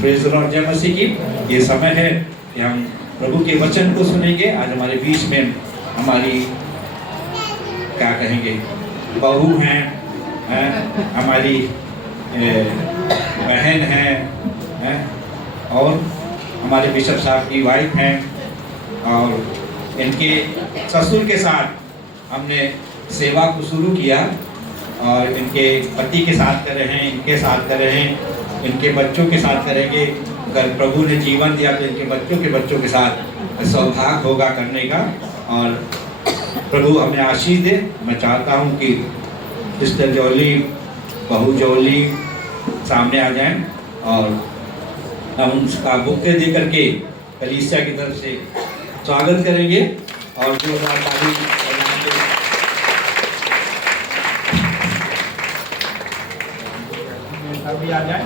Praise the Lord, जय मसीह की। ये समय है कि हम प्रभु के वचन को सुनेंगे। आज हमारे बीच में हमारी क्या कहेंगे बहू हैं, हमारी बहन हैं, और हमारे बिशप साहब की वाइफ हैं, और इनके ससुर के साथ हमने सेवा को शुरू किया, और इनके पति के साथ कर रहे हैं, इनके साथ कर रहे हैं, इनके बच्चों के साथ करेंगे। अगर प्रभु ने जीवन दिया तो इनके बच्चों के साथ सौभाग्य होगा करने का, और प्रभु हमें आशीष दे। मैं चाहता हूं कि सिस्टर जॉली, बहू जॉली सामने आ जाएं, और हम उनका बुके दे करके कलीसिया की तरफ से स्वागत करेंगे। और जो अभी आ जाए।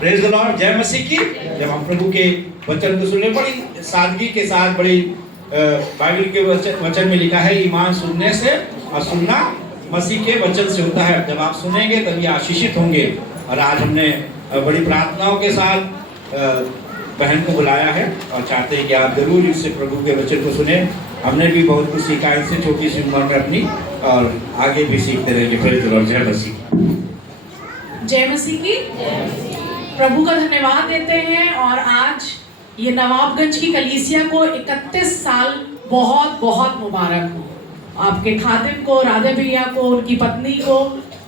प्रेज़ द लॉर्ड, जय मसीह की। जब हम प्रभु के वचन को सुने, बड़ी सादगी के साथ, बड़ी बाइबल के वचन में लिखा है ईमान सुनने से और सुनना मसीह के वचन से होता है। जब आप सुनेंगे तभी आशीषित होंगे। और आज हमने बड़ी प्रार्थनाओं के साथ बहन को बुलाया है, और चाहते हैं कि आप जरूर इससे प्रभु के वचन को सुने। हमने भी बहुत कुछ सीखा इससे छोटी सी उम्र में अपनी, और आगे भी सीखते रहेंगे। प्रेज़ द लॉर्ड, जय मसीह। जय मसीह की। प्रभु का धन्यवाद देते हैं। और आज ये नवाबगंज की कलीसिया को 31 साल बहुत बहुत मुबारक हो। आपके खादिम को, राधे भैया को, उनकी पत्नी को,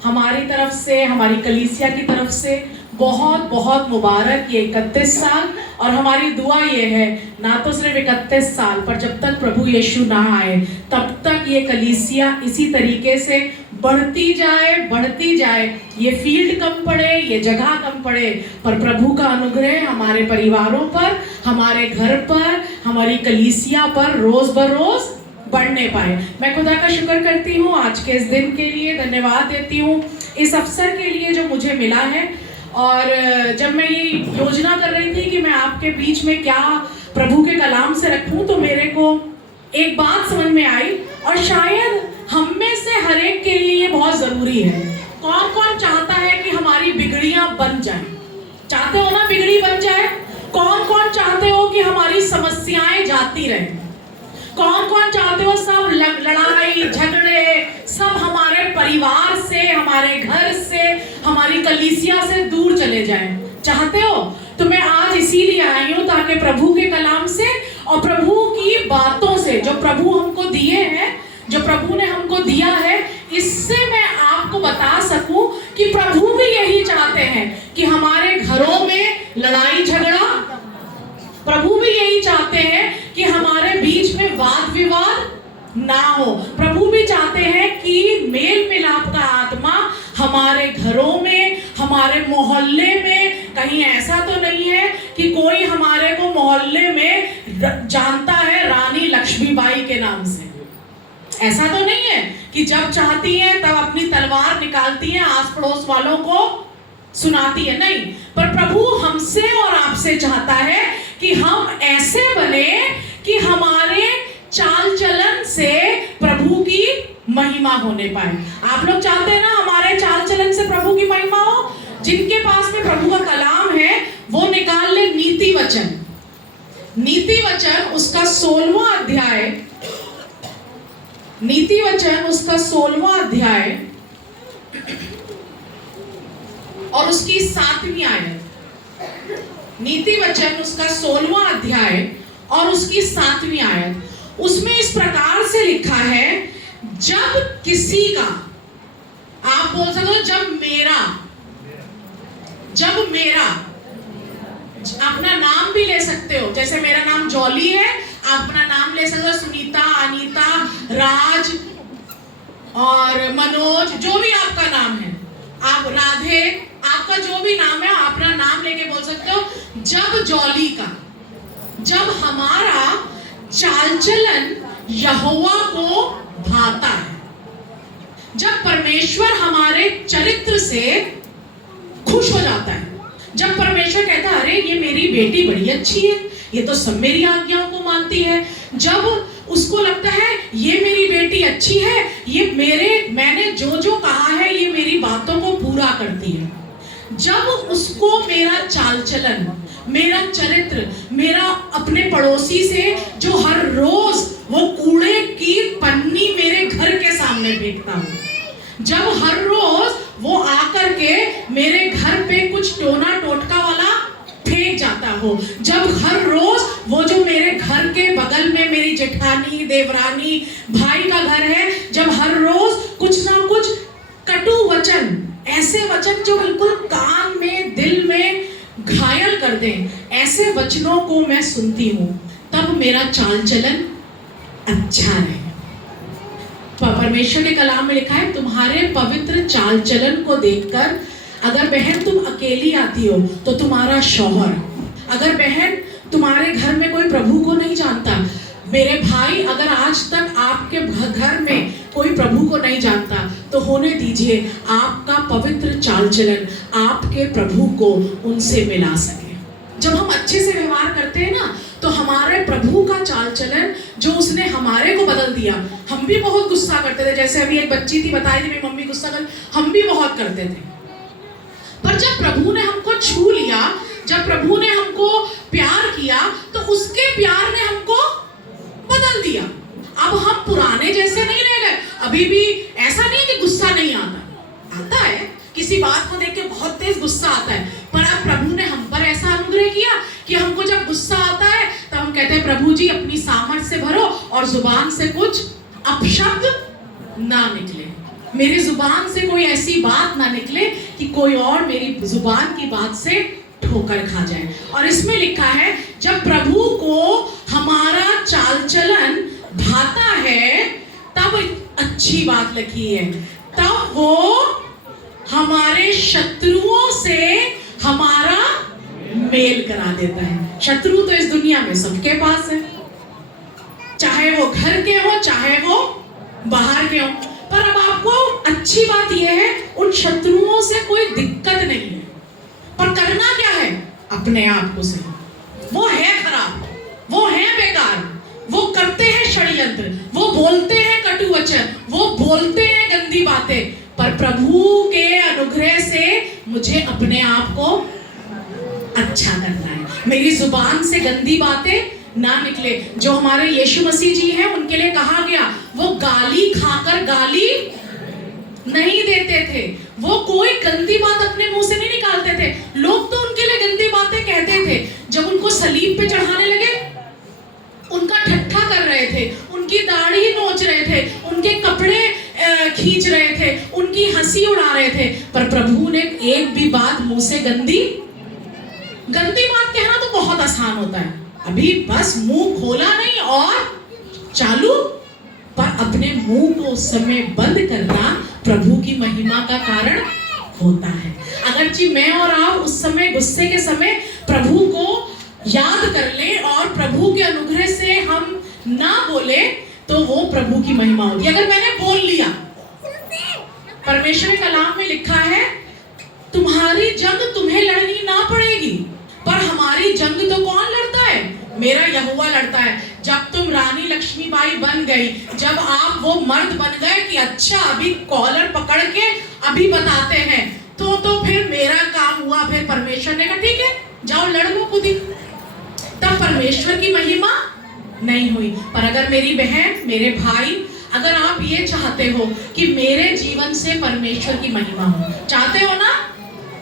हमारी तरफ से, हमारी कलीसिया की तरफ से बहुत बहुत मुबारक ये 31 साल। और हमारी दुआ ये है, ना तो सिर्फ 31 साल, पर जब तक प्रभु यीशु ना आए तब तक ये कलीसिया इसी तरीके से बढ़ती जाए। ये फील्ड कम पड़े, ये जगह कम पड़े, पर प्रभु का अनुग्रह हमारे परिवारों पर, हमारे घर पर, हमारी कलीसिया पर रोज बरोज बढ़ने पाए। मैं खुदा का शुक्र करती हूँ आज के इस दिन के लिए, धन्यवाद देती हूँ इस अवसर के लिए जो मुझे मिला है। और जब मैं ये योजना कर रही थी कि मैं आपके बीच में क्या प्रभु के कलाम से रखूं, तो मेरे को एक बात समझ में आई, और शायद हम में से हर एक के लिए ये बहुत जरूरी है। कौन कौन चाहता है कि हमारी बिगड़ियां बन जाएं? चाहते हो ना बिगड़ी बन जाए? कौन कौन चाहते हो कि हमारी समस्याएं जाती रहें? कौन कौन चाहते हो सब लड़ाई झगड़े सब हमारे परिवार से, हमारे घर से, हमारी कलीसिया से दूर चले जाएं? चाहते हो? तो मैं आज इसीलिए आई हूं ताकि प्रभु के कलाम से और प्रभु की बातों से, जो प्रभु हमको दिए हैं, जो प्रभु ने हमको दिया है, इससे मैं आपको बता सकूं कि प्रभु भी यही चाहते हैं कि हमारे घरों में लड़ाई झगड़ा, प्रभु भी यही चाहते हैं कि हमारे बीच में वाद विवाद ना हो। प्रभु भी चाहते हैं कि मेल मिलाप का आत्मा हमारे घरों में, हमारे मोहल्ले में, कहीं ऐसा तो नहीं है कि कोई हमारे को मोहल्ले में जानता है रानी लक्ष्मीबाई के नाम से। ऐसा तो नहीं है कि जब चाहती है तब अपनी तलवार निकालती है, आस पड़ोस वालों को सुनाती है, नहीं। पर प्रभु हमसे और आपसे चाहता है कि हम ऐसे बने कि हमारे चाल चलन से प्रभु की महिमा होने पाए। आप लोग चाहते हैं ना हमारे चाल चलन से प्रभु की महिमा हो? जिनके पास में प्रभु का कलाम है वो निकाल ले नीति वचन। नीति वचन उसका 16वां अध्याय, नीति वचन उसका 16वां अध्याय और उसकी 7वीं आयत। नीति वचन उसका 16वां अध्याय और उसकी 7वीं आयत। उसमें इस प्रकार से लिखा है, जब किसी का, आप बोल सकते हो जब मेरा, अपना नाम भी ले सकते हो, जैसे मेरा नाम जॉली है, आप अपना नाम ले सकते हो, सुनीता, अनीता, राज और मनोज, जो भी आपका नाम है, आप राधे, आपका जो भी नाम है, आप अपना नाम लेके बोल सकते हो। जब जॉली का, जब हमारा चाल चलन यहोवा को भाता है, जब परमेश्वर हमारे चरित्र से खुश हो जाता है। जब परमेश्वर कहता है अरे ये मेरी बेटी बड़ी अच्छी है, ये तो सब मेरी आज्ञाओं को मानती है, जब उसको लगता है ये मेरी बेटी अच्छी है, ये मैंने जो जो कहा है ये मेरी बातों को पूरा करती है, जब उसको मेरा चाल चलन, मेरा चरित्र, मेरा अपने पड़ोसी से जो हर रोज वो कूड़े की पन्नी मेरे घर के सामने फेंकता हूँ, जब हर रोज वो आकर के मेरे घर पे कुछ टोना टोटका वाला फेंक जाता हो, जब हर रोज वो जो मेरे घर के बगल में मेरी जेठानी, देवरानी, भाई का घर है, जब हर रोज कुछ ना कुछ कटु वचन, ऐसे वचन जो बिल्कुल कान में, दिल में घायल कर दें, ऐसे वचनों को मैं सुनती हूँ, तब मेरा चाल चलन अच्छा रहे। परमेश्वर के कलाम में लिखा है तुम्हारे पवित्र चाल चलन को देखकर अगर बहन तुम अकेली आती हो तो तुम्हारा शौहर, अगर बहन तुम्हारे घर में कोई प्रभु को नहीं जानता, मेरे भाई अगर आज तक आपके घर में कोई प्रभु को नहीं जानता तो होने दीजिए आपका पवित्र चाल चलन आपके प्रभु को उनसे मिला सके। जब हम अच्छे से व्यवहार करते हैं ना तो हमारे प्रभु का चाल चलन जो उसने हमारे को बदल दिया। हम भी बहुत गुस्सा करते थे, जैसे अभी एक बच्ची थी बताई थी मेरी मम्मी गुस्सा कर, हम भी बहुत करते थे, पर जब प्रभु ने हमको छू लिया, जब प्रभु ने हमको प्यार किया तो उसके प्यार ने हमको बदल दिया। अब हम पुराने जैसे नहीं रह गए। अभी भी ऐसा नहीं कि गुस्सा नहीं आता है, किसी बात को देख के बहुत तेज गुस्सा आता है, पर अब प्रभु ने हम पर ऐसा अनुग्रह किया कि हमको जब गुस्सा आता है तब हम कहते हैं प्रभु जी अपनी सामर्थ से भरो और जुबान से कुछ अपशब्द ना निकले, मेरी जुबान से कोई ऐसी बात ना निकले कि कोई और मेरी जुबान की बात से ठोकर खा जाए। और इसमें लिखा है जब प्रभु को हमारा चाल चलन भाता है तब अच्छी बात लिखी है, तब वो हमारे शत्रुओं से हमारा मेल करा देता है। शत्रु तो इस दुनिया में सबके पास है, चाहे वो घर के हो चाहे वो बाहर के हो, पर अब आपको अच्छी बात यह है उन शत्रुओं से कोई दिक्कत नहीं है, पर करना क्या है अपने आप को सही। वो है खराब, वो है बेकार, वो करते हैं षड्यंत्र, वो बोलते हैं कटु वचन, वो बोलते हैं गंदी बातें, पर प्रभु के अनुग्रह से मुझे अपने आप को अच्छा करना है, मेरी जुबान से गंदी बातें ना निकले। जो हमारे यीशु मसीह जी हैं उनके लिए कहा गया वो गाली खाकर गाली नहीं देते थे, वो कोई गंदी बात अपने मुंह से नहीं निकालते थे। लोग तो उनके लिए गंदी बातें कहते थे, जब उनको सलीब पे चढ़ाने लगे उनका ठट्ठा कर रहे थे, उनकी दाढ़ी नोच रहे थे, उनके कपड़े खींच रहे थे, उनकी हंसी उड़ा रहे थे, पर प्रभु ने एक भी बात मुंह से गंदी बात कहना तो बहुत आसान होता है, अभी बस मुंह खोला नहीं और चालू, पर अपने मुंह को उस समय बंद करना प्रभु की महिमा का कारण होता है। अगरचे मैं और आप उस समय गुस्से के समय प्रभु को याद कर ले और प्रभु के अनुग्रह से हम ना बोले तो वो प्रभु की महिमा होगी। अगर मैंने बोल लिया, परमेश्वर के कलाम में लिखा है तुम्हारी जंग तुम्हें लड़नी ना पड़ेगी, पर हमारी जंग तो कौन लड़ता है? मेरा यहोवा लड़ता है। जब तुम रानी लक्ष्मीबाई बन गई, जब आप वो मर्द बन गए कि अच्छा अभी कॉलर पकड़ के अभी बताते हैं, तो फिर मेरा काम हुआ। फिर परमेश्वर ने कहा ठीक है जाओ लड़ लो खुद ही, तब परमेश्वर की महिमा नहीं हुई। पर अगर मेरी बहन, मेरे भाई, अगर आप ये चाहते हो कि मेरे जीवन से परमेश्वर की महिमा हो, चाहते हो ना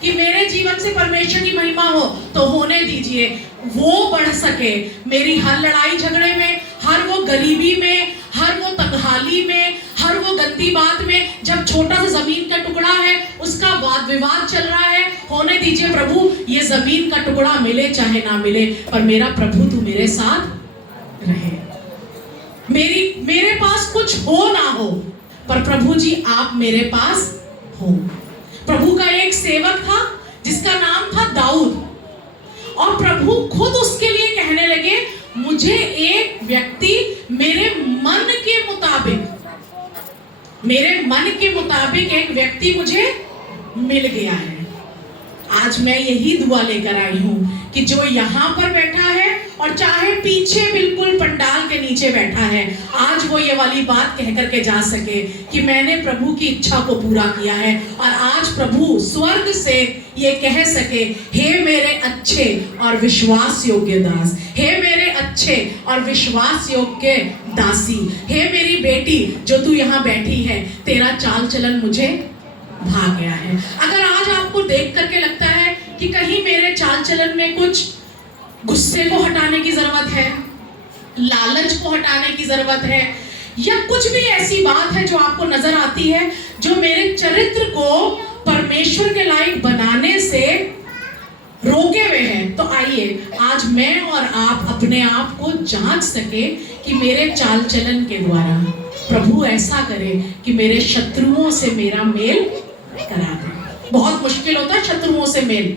कि मेरे जीवन से परमेश्वर की महिमा हो, तो होने दीजिए वो बढ़ सके मेरी हर लड़ाई झगड़े में, हर वो गरीबी में, हर वो तंगहाली में, हर वो गंदी बात में। जब छोटा सा जमीन का टुकड़ा है उसका वाद विवाद चल रहा है, होने दीजिए प्रभु ये जमीन का टुकड़ा मिले चाहे ना मिले, पर मेरा प्रभु तू मेरे साथ रहे। मेरे पास कुछ हो ना हो, पर प्रभु जी आप मेरे पास हो। प्रभु का एक सेवक था जिसका नाम था दाऊद, और प्रभु खुद उसके लिए कहने लगे मुझे एक व्यक्ति मेरे मन के मुताबिक एक व्यक्ति मुझे मिल गया है। आज मैं यही दुआ लेकर आई हूँ कि जो यहाँ पर बैठा है और चाहे पीछे बिल्कुल पंडाल के नीचे बैठा है, आज वो ये वाली बात कह करके जा सके कि मैंने प्रभु की इच्छा को पूरा किया है। और आज प्रभु स्वर्ग से ये कह सके, हे मेरे अच्छे और विश्वास योग्य दास, हे मेरे अच्छे और विश्वास योग्य दासी, हे मेरी बेटी जो तू यहाँ बैठी है, तेरा चाल चलन मुझे भा गया है। अगर आज आपको देख करके लगता है कि कहीं मेरे चाल चलन में कुछ गुस्से को हटाने की जरूरत है, लालच को हटाने की जरूरत है, या कुछ भी ऐसी बात है जो आपको नजर आती है जो मेरे चरित्र को परमेश्वर के लायक बनाने से रोके हुए हैं, तो आइए आज मैं और आप अपने आप को जांच सके कि मेरे चाल चलन के द्वारा प्रभु ऐसा करे कि मेरे शत्रुओं से मेरा मेल करा दे। बहुत मुश्किल होता है शत्रुओं से मेल,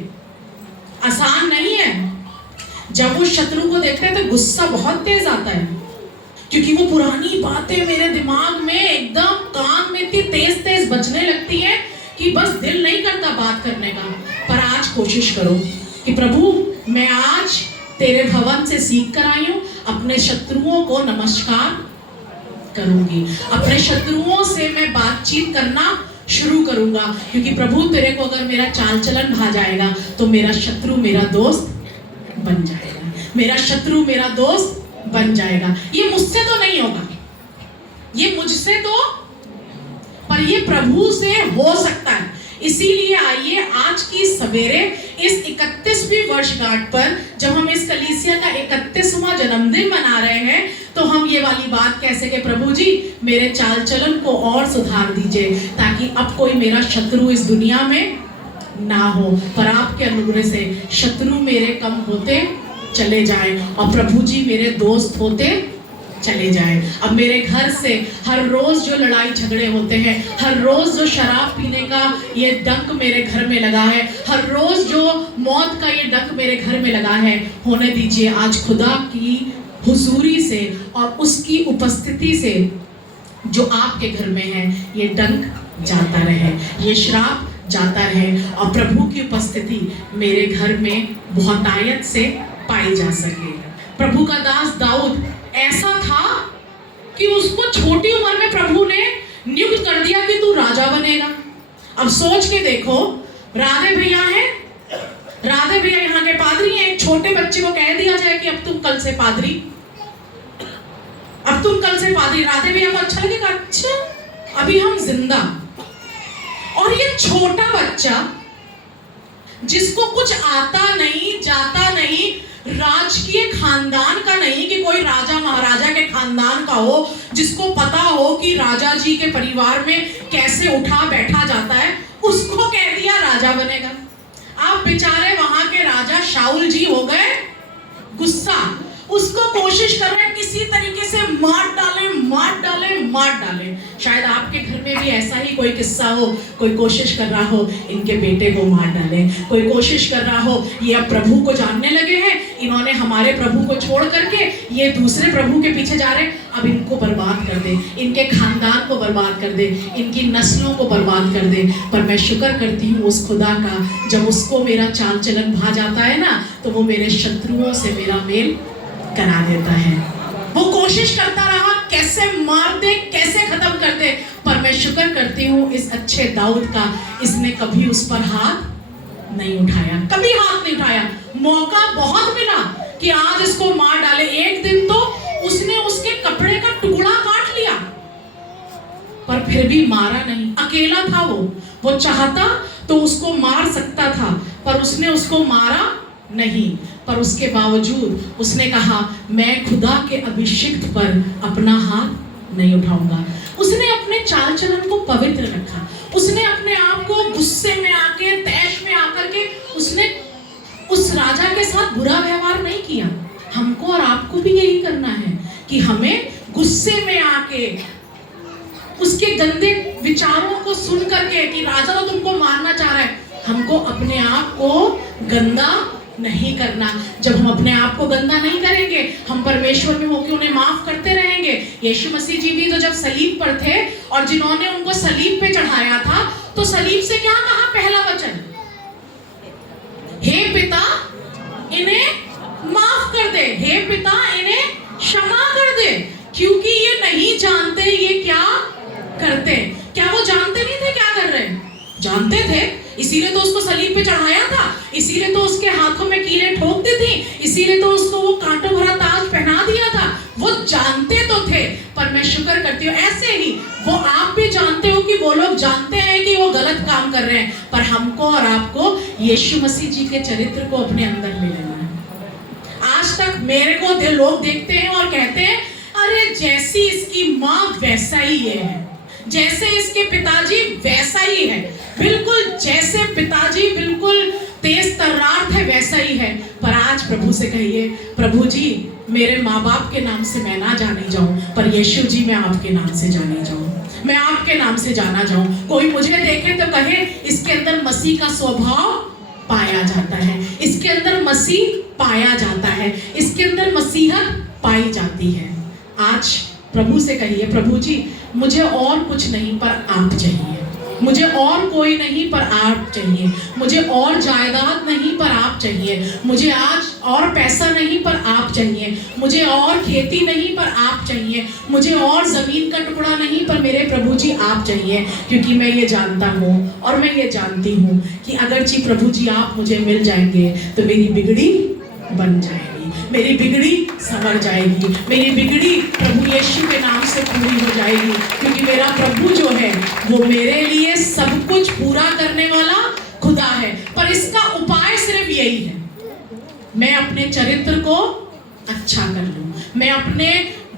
आसान नहीं है। जब वो शत्रु को देखते हैं तो गुस्सा बहुत तेज आता है, क्योंकि वो पुरानी बातें मेरे दिमाग में एकदम कान में इतनी तेज तेज बजने लगती है कि बस दिल नहीं करता बात करने का। पर आज कोशिश करो कि प्रभु मैं आज तेरे भवन से सीख कर आई हूँ, अपने शत्रुओं को नमस्कार करूंगी, अपने शत्रुओं से मैं बातचीत करना शुरू करूंगा, क्योंकि प्रभु तेरे को अगर मेरा चाल चलन भा जाएगा तो मेरा शत्रु मेरा दोस्त बन जाएगा, मेरा शत्रु मेरा दोस्त बन जाएगा। ये मुझसे तो नहीं होगा, ये मुझसे तो, पर ये प्रभु से हो सकता है। इसीलिए आइए आज की सवेरे इस 31वीं वर्षगांठ पर जब हम इस कलीसिया का 31वां जन्मदिन मना रहे हैं, तो हम ये वाली बात कह सके, प्रभु जी मेरे चाल चलन को और सुधार दीजिए, ताकि अब कोई मेरा शत्रु इस दुनिया में ना हो, पर आपके अनुग्रह से शत्रु मेरे कम होते चले जाए और प्रभु जी मेरे दोस्त होते चले जाए। अब मेरे घर से हर रोज जो लड़ाई झगड़े होते हैं, हर रोज जो शराब पीने का ये डंक मेरे घर में लगा है, हर रोज जो मौत का ये डंक मेरे घर में लगा है, होने दीजिए आज खुदा की हुजूरी से और उसकी उपस्थिति से जो आपके घर में है ये डंक जाता रहे, ये श्राप जाता रहे और प्रभु की उपस्थिति मेरे घर में बहुतायत से पाई जा सके। प्रभु का दास दाऊद ऐसा था कि उसको छोटी उम्र में प्रभु ने नियुक्त कर दिया कि तू राजा बनेगा। अब सोच के देखो, राधे भैया हैं, राधे भैया यहाँ के पादरी हैं, एक छोटे बच्चे को कह दिया जाए कि अब तुम कल से पादरी, अब तुम कल से पादरी, राधे भैया को अच्छा लगेगा, अच्छा अभी हम जिंदा। और ये छोटा बच्चा जिसको कुछ आता नहीं जाता नहीं, राजकीय खानदान का नहीं कि कोई राजा महाराजा के खानदान का हो, जिसको पता हो कि राजा जी के परिवार में कैसे उठा बैठा जाता है, उसको कह दिया राजा बनेगा। आप बेचारे वहां के राजा शाऊल जी हो गए गुस्सा, उसको कोशिश कर रहे हैं किसी तरीके से मार डाले मार डाले मार डाले। शायद आपके घर में भी ऐसा ही कोई किस्सा हो, कोई कोशिश कर रहा हो इनके बेटे को मार डाले, कोई कोशिश कर रहा हो ये अब प्रभु को जानने लगे हैं, इन्होंने हमारे प्रभु को छोड़ करके ये दूसरे प्रभु के पीछे जा रहे हैं, अब इनको बर्बाद कर दे, इनके खानदान को बर्बाद कर दे, इनकी नस्लों को बर्बाद कर दे। पर मैं शुक्र करती हूँ उस खुदा का, जब उसको मेरा चाल चलन भा जाता है ना, तो वो मेरे शत्रुओं से मेरा मेल करा देता है। वो कोशिश करता रहा कैसे मार दे, कैसे खत्म कर दे, पर मैं शुक्र करती हूँ इस अच्छे दाऊद का, इसने कभी उस पर हाथ नहीं उठाया, कभी हाथ नहीं उठाया। मौका बहुत मिला कि आज इसको मार डाले, एक दिन तो उसने उसके कपड़े का टुकड़ा काट लिया, पर फिर भी मारा नहीं। अकेला था वो चाहता तो उसको मार सकता था, पर उसने उसको मारा नहीं। पर उसके बावजूद उसने कहा मैं खुदा के अभिषिक्त पर अपना हाथ नहीं उठाऊंगा। उसने अपने चाल चलन को पवित्र रखा, उसने अपने आप को गुस्से में आके, तैश में आकर के उसने उस राजा के साथ बुरा व्यवहार नहीं किया। हमको और आपको भी यही करना है कि हमें गुस्से में आके उसके गंदे विचारों को सुन करके कि राजा तो तुमको मारना चाह रहा है, हमको अपने आप को गंदा नहीं करना। जब हम अपने आप को गंदा नहीं करेंगे, हम परमेश्वर में होकर उन्हें माफ करते रहेंगे। यीशु मसीह जी भी तो जब सलीब पर थे और जिन्होंने उनको सलीब पे चढ़ाया था, तो सलीब से क्या कहा? पहला वचन हे पिता इन्हें माफ कर दे, हे पिता इन्हें क्षमा कर दे, क्योंकि ये नहीं जानते ये क्या करते। क्या वो जानते नहीं थे क्या कर रहे हैं? जानते थे, इसीलिए तो उसको सलीब पे चढ़ाया था, इसीलिए तो उसके हाथों में कीलें ठोक दी थी, इसीलिए तो उसको वो कांटों भरा ताज पहना दिया था। वो जानते तो थे, पर मैं शुक्र करती हूँ ऐसे ही वो आप भी जानते हो कि वो लोग जानते हैं कि वो गलत काम कर रहे हैं, पर हमको और आपको यीशु मसीह जी के चरित्र को अपने अंदर ले लेना है। आज तक मेरे को लोग देखते हैं और कहते हैं अरे जैसी इसकी माँ वैसा ही ये है, जैसे इसके पिताजी वैसा ही है, बिल्कुल जैसे पिताजी बिल्कुल तेज तर्रार थे वैसा ही है। पर आज प्रभु से कहिए, प्रभु जी मेरे माँ बाप के नाम से मैं ना जानी जाऊं, पर यीशु जी मैं आपके नाम से जानी जाऊं, मैं आपके नाम से जाना जाऊं। कोई मुझे देखे तो कहे इसके अंदर मसीह का स्वभाव पाया जाता है, इसके अंदर मसीह पाया जाता है, इसके अंदर मसीहत पाई जाती है। आज प्रभु से कहिए, प्रभु जी मुझे और कुछ नहीं पर आप चाहिए, मुझे और कोई नहीं पर आप चाहिए, मुझे और जायदाद नहीं पर आप चाहिए, मुझे आज और पैसा नहीं पर आप चाहिए, मुझे और खेती नहीं पर आप चाहिए, मुझे और जमीन का टुकड़ा नहीं पर मेरे प्रभु जी आप चाहिए। क्योंकि मैं ये जानता हूँ और मैं ये जानती हूँ कि अगर जी प्रभु जी आप मुझे मिल जाएंगे तो मेरी बिगड़ी बन जाएगी, मेरी बिगड़ी संवर जाएगी, मेरी बिगड़ी प्रभु यीशु के नाम से पूरी हो जाएगी। क्योंकि मेरा प्रभु जो है वो मेरे लिए सब कुछ पूरा करने वाला खुदा है। पर इसका उपाय सिर्फ यही है, मैं अपने चरित्र को अच्छा कर लूं, मैं अपने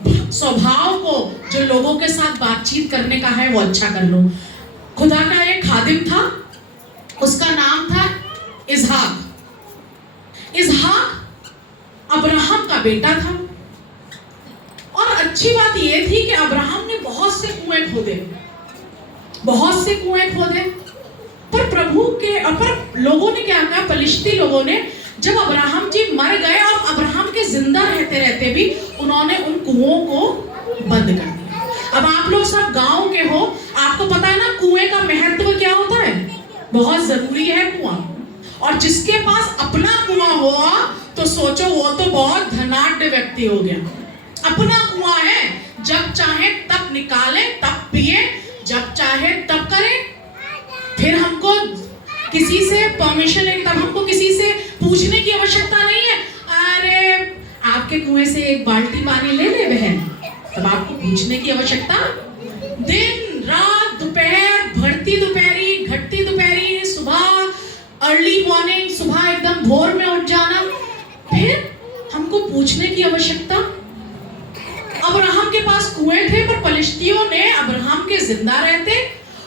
स्वभाव को जो लोगों के साथ बातचीत करने का है वो अच्छा कर लूं। खुदा का एक खादिम था, उसका नाम था इसहाक। इसहाक अब्राहम का बेटा था और अच्छी बात यह थी कि अब्राहम ने बहुत से कुएं खोदे, बहुत से कुएं खोदे। पर प्रभु के पर लोगों ने क्या कहा, फलिश्ती लोगों ने जब अब्राहम जी मर गए और अब्राहम के जिंदा रहते रहते भी उन्होंने उन कुओं को बंद कर दिया। अब आप लोग सब गांव के हो, आपको पता है ना कुएं का महत्व क्या होता है, बहुत जरूरी है कुआं। और जिसके पास अपना कुआं हुआ तो सोचो वो तो बहुत धनाढ्य व्यक्ति हो गया। अपना कुआं है, जब चाहे तब निकाले तब पिए, जब चाहे तब करें, फिर हमको किसी से परमिशन लेके, तब हमको किसी से पूछने की आवश्यकता नहीं है। अरे आपके कुएं से एक बाल्टी पानी ले ले बहन, तब आपको पूछने की आवश्यकता। दिन रात दोपहर, बढ़ती दोपहरी, घटती दोपहरी, सुबह अर्ली मॉर्निंग, सुबह एकदम भोर में उठ जाना, फिर हमको पूछने की आवश्यकता। अब्राहम के पास कुएं थे, पर फलिश्तियों ने अब्राहम के जिंदा रहते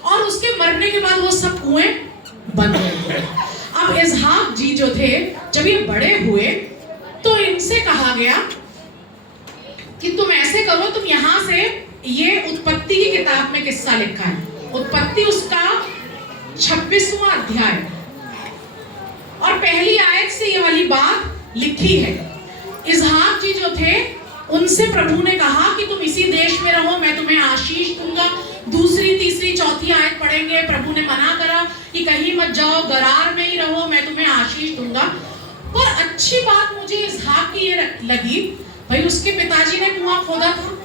और उसके मरने के बाद वो सब कुएं बंद हो गए। अब इसहाक जी जो थे, जब ये बड़े हुए तो इनसे कहा गया कि तुम ऐसे करो, तुम यहाँ से, ये उत्पत्ति की किताब में किस्सा लिखा है, उत्पत्ति उसका 26वां अध्याय और पहली आयत से ये वाली बात लिखी है। इसहाक जी जो थे उनसे प्रभु ने कहा कि तुम इसी देश में रहो, मैं तुम्हें आशीष दूंगा। दूसरी तीसरी चौथी आयत पढ़ेंगे, प्रभु ने मना करा कि कहीं मत जाओ, गरार में ही रहो, मैं तुम्हें आशीष दूंगा। पर अच्छी बात मुझे इसहाक की ये लगी, भाई उसके पिताजी ने कुआं खोदा था,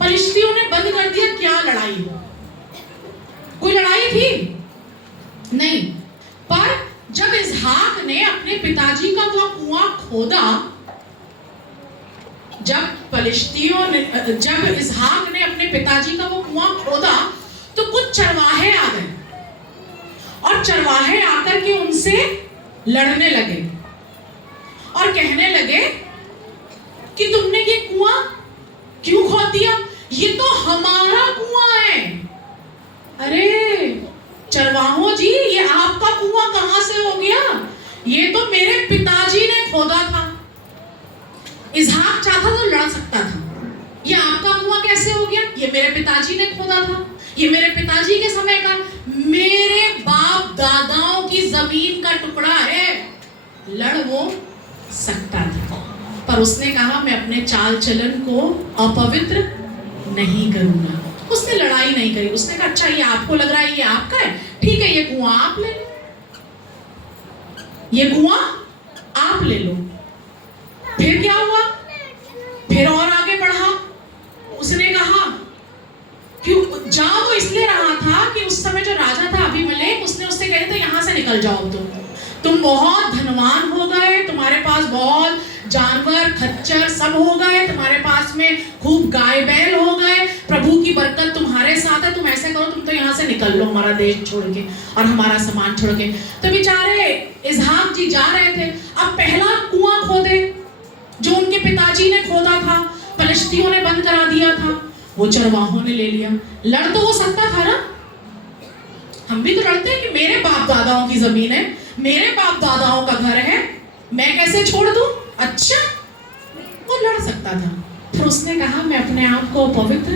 फलिश्तियों ने बंद कर दिया, क्या लड़ाई, कोई लड़ाई थी नहीं। पर जब इसहाक ने अपने पिताजी का वो कुआं खोदा, जब इसहाक ने अपने पिताजी का वो कुआं खोदा तो कुछ चरवाहे आ गए और चरवाहे आकर के उनसे लड़ने लगे और कहने लगे कि तुमने ये कुआं क्यों खोद दिया, ये तो हमारा कुआं है। अरे चरवाहों जी, ये आपका कुआं कहां से हो गया, ये तो मेरे पिताजी ने खोदा था। इसहाक चाहता तो लड़ सकता था, ये आपका कुआं कैसे हो गया, ये मेरे पिताजी ने खोदा था, ये मेरे पिताजी के समय का, मेरे बाप दादाओं की जमीन का टुकड़ा है, लड़ वो सकता था। पर उसने कहा मैं अपने चाल चलन को अपवित्र नहीं करूंगा। उसने लड़ाई नहीं करी, उसने कहा अच्छा ये आपको लग रहा है ये आपका है, ठीक है ये कुआं आप ले। ये कुआं आप ले लो। फिर क्या हुआ? फिर और आगे बढ़ा। उसने कहा कि जहां वो इसलिए रहा था कि उस समय जो राजा था अबीमेलेक, उसने उससे कहा था यहाँ से निकल जाओ, तुम बहुत धनवान हो गए, तुम्हारे पास बहुत जानवर खच्चर सब हो गए, तुम्हारे पास में खूब गाय बैल हो गए, प्रभु की बरकत तुम्हारे साथ है, तुम ऐसे करो, तुम तो यहाँ से निकल लो हमारा देश छोड़ के और हमारा सामान छोड़ के। तो बेचारे इसहाक जी जा रहे थे। अब पहला कुआं खोदे जो उनके पिताजी ने खोदा था, फलिश्तियों ने बंद करा दिया था, वो चरवाहों ने ले लिया। लड़ तो हो सकता था ना, हम भी तो लड़ते हैं कि मेरे बाप दादाओं की जमीन है, मेरे बाप दादाओं का घर है, मैं कैसे छोड़ दूं? अच्छा, वो लड़ सकता था। फिर उसने कहा मैं अपने आप को अपवित्र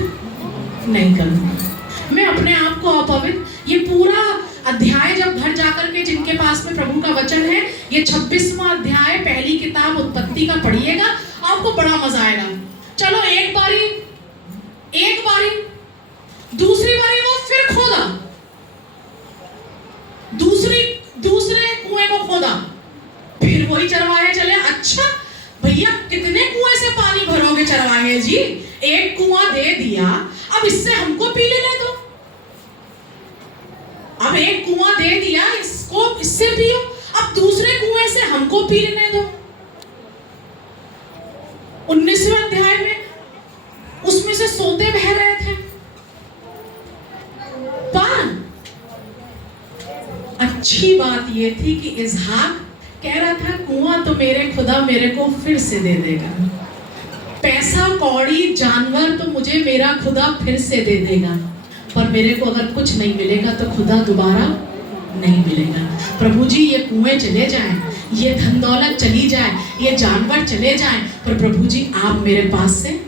नहीं करूंगा, मैं अपने आप को अपवित्र। ये पूरा अध्याय जब घर जाकर के जिनके पास में प्रभु का वचन है, ये 26वां अध्याय पहली किताब उत्पत्ति का पढ़िएगा, आपको बड़ा मजा आएगा। चलो एक बारी, दूसरी बारी वो फिर खोदा, दूसरे कुएं को खोदा, फिर वही चरवाहे चले। अच्छा भैया कितने कुएं से पानी भरोगे चरवाहे जी, एक कुआं दे दिया, अब इससे हमको पी लेने दो। अब एक कुआं दे दिया, इससे पियो, अब दूसरे कुएं से हमको पी लेने दो। 19वें अध्याय में उसमें से सोते बह रहे थे, पर अच्छी बात यह थी कि इसहाक कह रहा था कुआं तो मेरे खुदा मेरे को फिर से दे देगा, पैसा कौड़ी जानवर तो मुझे मेरा खुदा फिर से दे देगा, पर मेरे को अगर कुछ नहीं मिलेगा तो खुदा दोबारा नहीं मिलेगा। प्रभु जी ये कुएं चले जाएं, ये धन दौलत चली जाए, ये जानवर चले जाएं, पर प्रभु जी आप मेरे पास से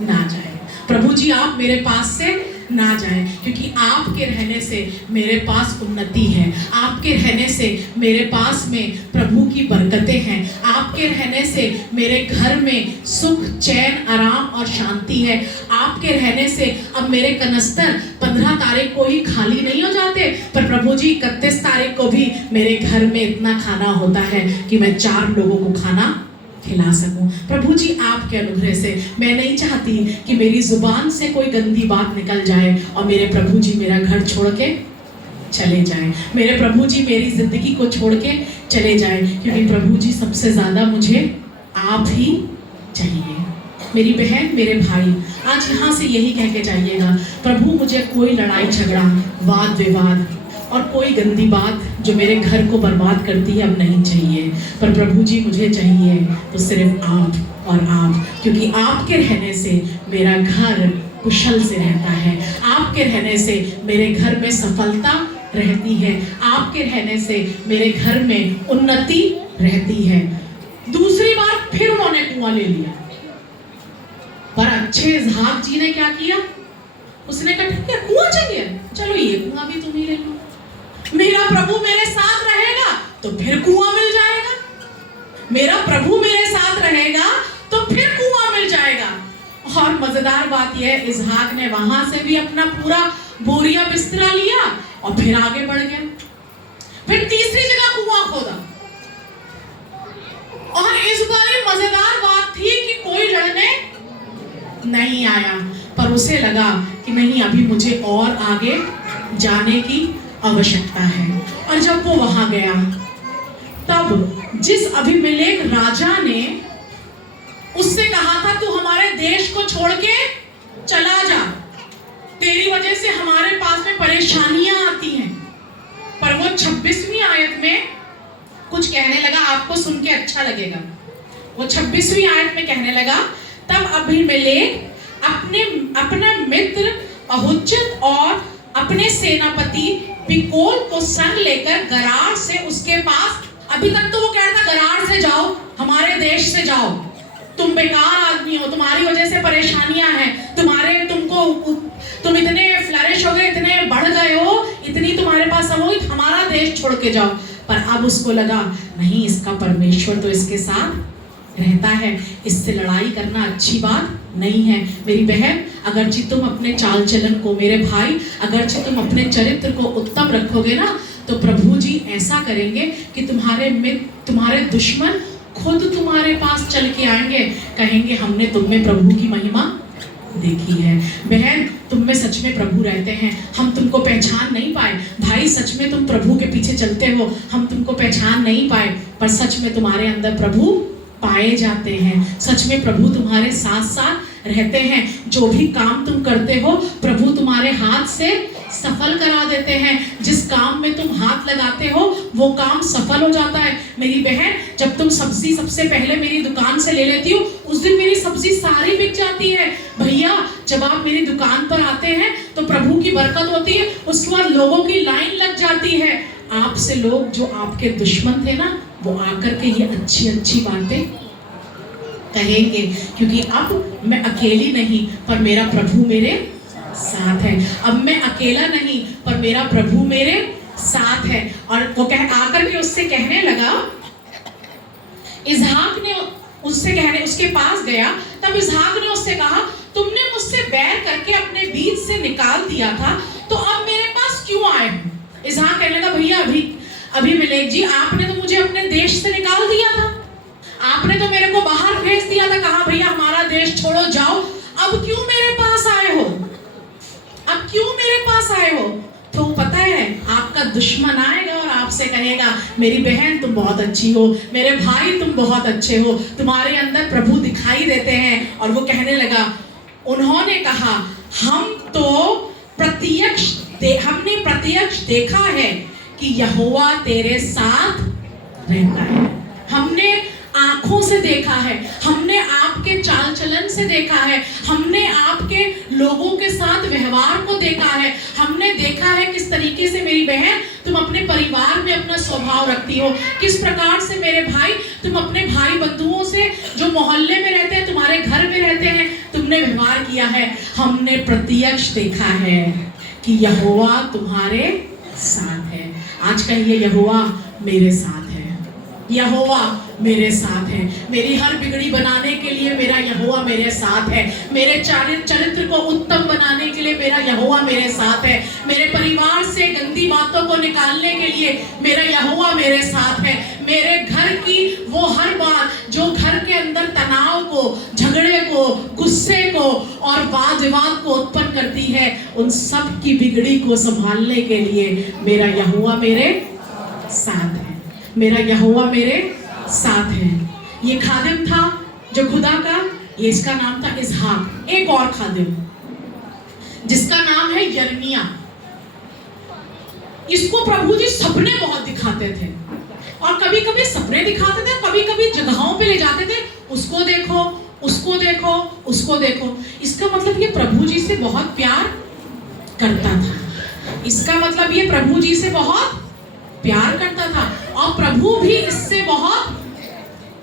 ना जाए, प्रभु जी आप मेरे पास से ना जाए, क्योंकि आपके रहने से मेरे पास उन्नति है, आपके रहने से मेरे पास में प्रभु की बरकतें हैं, आपके रहने से मेरे घर में सुख चैन आराम और शांति है, आपके रहने से अब मेरे कनस्तर 15 तारीख को ही खाली नहीं हो जाते, पर प्रभु जी 31 तारीख को भी मेरे घर में इतना खाना होता है कि मैं 4 लोगों को खाना खिला सकूं। प्रभु जी आपके अनुग्रह से मैं नहीं चाहती कि मेरी जुबान से कोई गंदी बात निकल जाए और मेरे प्रभु जी मेरा घर छोड़ के चले जाएं, मेरे प्रभु जी मेरी जिंदगी को छोड़ के चले जाएं, क्योंकि प्रभु जी सबसे ज्यादा मुझे आप ही चाहिए। मेरी बहन मेरे भाई आज यहाँ से यही कह के जाइएगा, प्रभु मुझे कोई लड़ाई झगड़ा वाद विवाद और कोई गंदी बात जो मेरे घर को बर्बाद करती है अब नहीं चाहिए, पर प्रभु जी मुझे चाहिए तो सिर्फ आप और आप, क्योंकि आपके रहने से मेरा घर कुशल से रहता है, आपके रहने से मेरे घर में सफलता रहती है, आपके रहने से मेरे घर में उन्नति रहती है। दूसरी बार फिर उन्होंने कुआं ले लिया, पर अच्छे इसहाक जी ने क्या किया, उसने कहा ठीक है कुआं चाहिए, चलो ये कुआं भी तुम ही ले लो, मेरा प्रभु मेरे साथ रहेगा तो फिर कुआं मिल जाएगा, मेरा प्रभु मेरे साथ रहेगा तो फिर कुआं मिल जाएगा। और मजेदार बात यह है, इसहाक ने वहां से भी अपना पूरा बोरिया बिस्तरा लिया और फिर आगे बढ़ गया, फिर तीसरी जगह कुआं खोदा, और इस बार मजेदार बात थी कि कोई लड़ने नहीं आया, पर उसे लगा कि नहीं अभी मुझे और आगे जाने की आवश्यकता है। और जब वो वहां गया, तब जिस अबीमेलेक राजा ने उससे कहा था तू हमारे देश को छोड़ के चला जा, तेरी वजह से हमारे पास में परेशानियां आती हैं, पर वो 26वीं आयत में कुछ कहने लगा, आपको सुन के अच्छा लगेगा। वो 26वीं आयत में कहने लगा, तब अबीमेलेक अपने मित्र अहुज्जत और अपने सेनापति पिकोल को संग लेकर गरार से उसके पास, अभी तक तो वो कह रहा था गरार से जाओ, हमारे देश से जाओ, तुम बेकार आदमी हो, तुम्हारी वजह से परेशानियां हैं, तुम इतने फ्लरिश हो गए, इतने बढ़ गए हो, इतनी तुम्हारे पास सब होगी, हमारा देश छोड़ के जाओ। पर अब उसको लगा नहीं, इसका परमेश्वर तो इसके साथ रहता है, इससे लड़ाई करना अच्छी बात नहीं है। मेरी बहन अगरचे तुम अपने चाल चलन को, मेरे भाई अगरचे तुम अपने चरित्र को उत्तम रखोगे ना, तो प्रभु जी ऐसा करेंगे कि तुम्हारे मित्र, तुम्हारे दुश्मन खुद तुम्हारे पास चल के आएंगे, कहेंगे हमने तुम में प्रभु की महिमा देखी है। बहन, तुम में सच में प्रभु रहते हैं, हम तुमको पहचान नहीं पाए। भाई, सच में तुम प्रभु के पीछे चलते हो, हम तुमको पहचान नहीं पाए, पर सच में तुम्हारे अंदर प्रभु पाए जाते हैं। सच में प्रभु तुम्हारे साथ साथ रहते हैं। जो भी काम तुम करते हो प्रभु तुम्हारे हाथ से सफल करा देते हैं। जिस काम में तुम हाथ लगाते हो वो काम सफल हो जाता है। मेरी बहन, जब तुम सब्जी सबसे पहले मेरी दुकान से ले लेती हो, उस दिन मेरी सब्जी सारी बिक जाती है। भैया, जब आप मेरी दुकान पर आते हैं तो प्रभु की बरकत होती है, उसके बाद लोगों की लाइन लग जाती है। आपसे लोग जो आपके दुश्मन थे ना, वो आकर के ये अच्छी अच्छी बातें कहेंगे, क्योंकि अब मैं अकेली नहीं पर मेरा प्रभु मेरे साथ है। अब मैं अकेला नहीं पर मेरा प्रभु मेरे साथ है। और वो आकर के उससे कहने लगा, इसहाक ने उसके पास गया, तब इसहाक ने उससे कहा, तुमने मुझसे बैर करके अपने बीच से निकाल दिया था, तो अब मेरे पास क्यों आए हो? इसहाक कहने लगा, भैया अबीमेलेक जी, आपने तो मुझे अपने देश से निकाल दिया था, आपने तो मेरे को बाहर भेज दिया था, कहा भैया हमारा देश छोड़ो जाओ, अब क्यों मेरे पास आए हो? अब क्यों मेरे पास आए हो? तो पता है, आपका दुश्मन आएगा और आपसे कहेगा, मेरी बहन तुम बहुत अच्छी हो, मेरे भाई तुम बहुत अच्छे हो, तुम्हारे अंदर प्रभु दिखाई देते हैं। और वो कहने लगा, उन्होंने कहा, हमने प्रत्यक्ष देखा है कि यहोवा तेरे साथ रहता है। हमने आंखों से देखा है, हमने आपके चाल चलन से देखा है, हमने आपके लोगों के साथ व्यवहार को देखा है, हमने देखा है किस तरीके से मेरी बहन तुम अपने परिवार में अपना स्वभाव रखती हो, किस प्रकार से मेरे भाई तुम अपने भाई बंधुओं से जो मोहल्ले में रहते हैं, तुम्हारे घर में रहते हैं, तुमने व्यवहार किया है। हमने प्रत्यक्ष देखा है कि यहोवा तुम्हारे साथ है। आज कहिए, यहोवा मेरे साथ है, यहोवा मेरे साथ है। मेरी हर बिगड़ी बनाने के लिए मेरा यहोवा मेरे साथ है। मेरे चरित्र को उत्तम बनाने के लिए मेरा यहोवा मेरे साथ है। मेरे परिवार से गंदी बातों को निकालने के लिए मेरा यहोवा मेरे साथ है। मेरे घर की वो हर बात जो घर के अंदर तनाव को, झगड़े को, गुस्से को और वाद विवाद को उत्पन्न करती है, उन सब की बिगड़ी को संभालने के लिए मेरा यहोवा मेरे साथ है। मेरा यहोवा मेरे साथ है। ये खादिम था जो खुदा का, ये इसका नाम था इसहाक। एक और खादिम जिसका नाम है यिर्मयाह, इसको प्रभु जी सपने बहुत दिखाते थे, और कभी कभी सपने दिखाते थे, कभी कभी जगहों पे ले जाते थे, उसको देखो, उसको देखो, उसको देखो। इसका मतलब ये प्रभु जी से बहुत प्यार करता था। इसका मतलब ये प्रभु जी से बहुत प्यार करता था, और प्रभु भी इससे बहुत।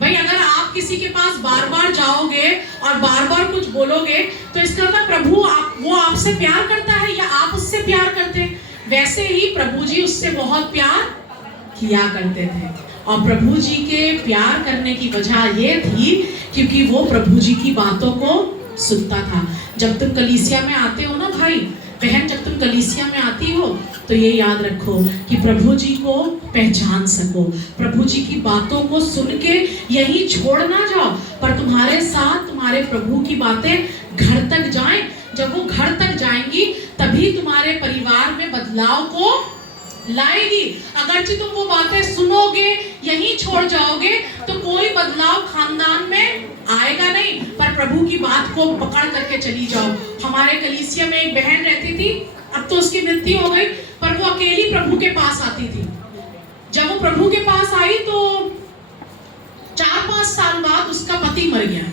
भाई, अगर आप किसी के पास बार बार जाओगे और बार बार कुछ बोलोगे तो इसका मतलब प्रभु वो आपसे प्यार करता है या आप उससे प्यार करते हैं। वैसे ही प्रभु जी उससे बहुत प्यार किया करते थे, और प्रभु जी के प्यार करने की वजह ये थी क्योंकि वो प्रभु जी की बातों को सुनता था। जब तुम कलीसिया में आते हो ना भाई बहन, जब तुम कलीसिया में आती हो तो ये याद रखो कि प्रभु जी को पहचान सको, प्रभु जी की बातों को सुन के यही छोड़ ना जाओ, पर तुम्हारे साथ तुम्हारे प्रभु की बातें घर तक जाएं। जब वो घर तक जाएंगी तभी तुम्हारे परिवार में बदलाव को लाएगी। अगर तुम वो बातें सुनोगे, यहीं छोड़ जाओगे, तो कोई बदलाव खानदान में आएगा नहीं, पर प्रभु की बात को पकड़ करके चली जाओ। हमारे कलीसिया में एक बहन रहती थी, अब तो उसकी मृत्यु हो गई, पर वो अकेली प्रभु के पास आती थी। जब वो प्रभु के पास आई तो 4-5 साल बाद उसका पति मर गया।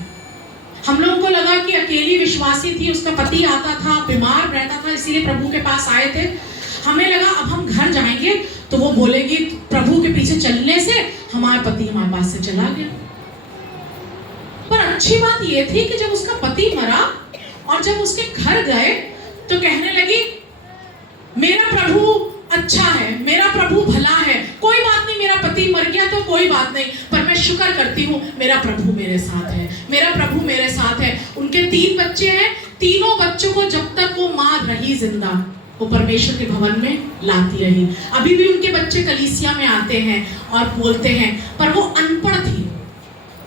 हम लोगों को लगा कि अकेली विश्वासी थी, उसका पति आता था, बीमार रहता था, इसीलिए प्रभु के पास आए थे। हमें लगा अब हम घर जाएंगे तो वो बोलेगी प्रभु के पीछे चलने से हमारा पति हमारे पास से चला गया। पर अच्छी बात ये थी कि जब उसका पति मरा और जब उसके घर गए तो कहने लगी, मेरा प्रभु अच्छा है, मेरा प्रभु भला है, कोई बात नहीं, मेरा पति मर गया तो कोई बात नहीं, पर मैं शुक्र करती हूँ मेरा प्रभु मेरे साथ है, मेरा प्रभु मेरे साथ है। उनके 3 बच्चे हैं, तीनों बच्चों को जब तक वो माँ रही जिंदा, वो परमेश्वर के भवन में लाती रही। अभी भी उनके बच्चे कलीसिया में आते हैं और बोलते हैं, पर वो अनपढ़ थी,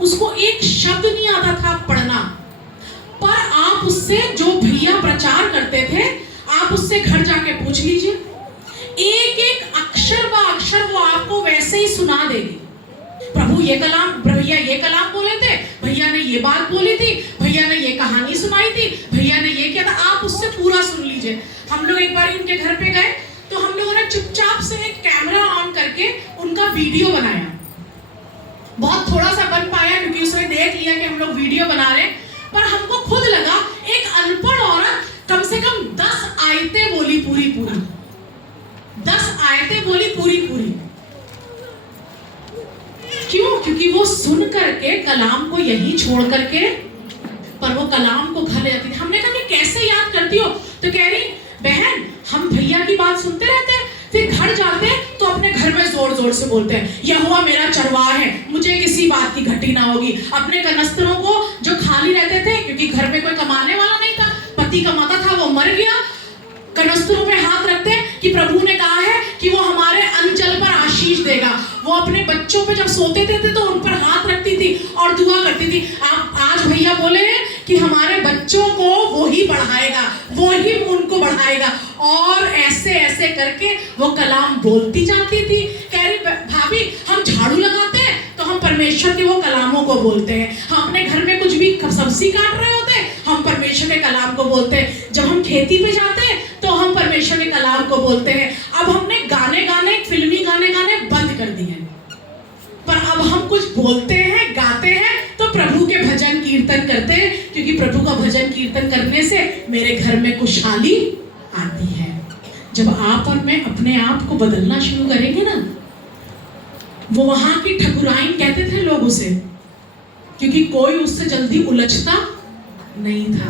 उसको एक शब्द नहीं आता था पढ़ना। पर आप उससे, जो भैया प्रचार करते थे, आप उससे घर जाके पूछ लीजिए, एक एक अक्षर व अक्षर वो आपको वैसे ही सुना देगी। प्रभु ये कलाम, भैया ये कलाम बोले थे, भैया ने ये बात बोली थी, भैया ने ये कहानी सुनाई थी, भैया ने ये किया था, आप उससे पूरा सुन लीजिए। हम लोग एक बार उनके घर पे गए तो हम लोगों ने चुपचाप से एक कैमरा ऑन करके उनका वीडियो बनाया। बहुत थोड़ा सा बन पाया क्योंकि उसने देख लिया कि हम लोग वीडियो बना रहे हैं, पर हमको खुद लगा एक अनपढ़ औरत कम से कम 10 आयतें बोली पूरी 10 आयतें बोली पूरी। क्यों? क्योंकि वो सुन करके कलाम को यही छोड़ करके, पर वो कलाम को घर ले जाती थी। हमने कहा कि कैसे याद करती हो? तो कह रही, बहन हम भैया की बात सुनते रहते हैं, फिर घर जाते हैं तो अपने घर में जोर जोर से बोलते हैं, यहोवा मेरा चरवाहा है, मुझे किसी बात की घटी ना होगी। अपने कनस्तरों को जो खाली रहते थे, क्योंकि घर में कोई कमाने वाला नहीं था, पति कमाता था, वो मर गया, कनस्तरों पे हाथ रखते कि प्रभु ने कहा है कि वो हमारे अन्न जल पर आशीष देगा। वो अपने बच्चों पे जब सोते थे तो उन पर हाथ रखती थी और दुआ करती थी। आज भैया बोले हैं कि हमारे बच्चों को वो ही बढ़ाएगा, वो ही उनको बढ़ाएगा, और ऐसे ऐसे करके वो कलाम बोलती जाती थी। कह रही, भाभी हम झाड़ू लगाते हैं तो हम परमेश्वर के वो कलामों को बोलते हैं। हम अपने घर में कुछ भी सब्जी काट रहे होते हैं, हम परमेश्वर के कलाम को बोलते हैं। जब हम खेती पे जाते हैं तो हम परमेश्वर के कलाम को बोलते हैं। अब हमने गाने फिल्मी गाने बंद कर दिए, पर अब हम कुछ बोलते हैं, गाते हैं तो प्रभु के भजन कीर्तन करते हैं, क्योंकि प्रभु का भजन कीर्तन करने से मेरे घर में खुशहाली आती है। जब आप और मैं अपने आप को बदलना शुरू करेंगे ना, वो वहां की ठकुराइन कहते थे लोग उसे, क्योंकि कोई उससे जल्दी उलझता नहीं था।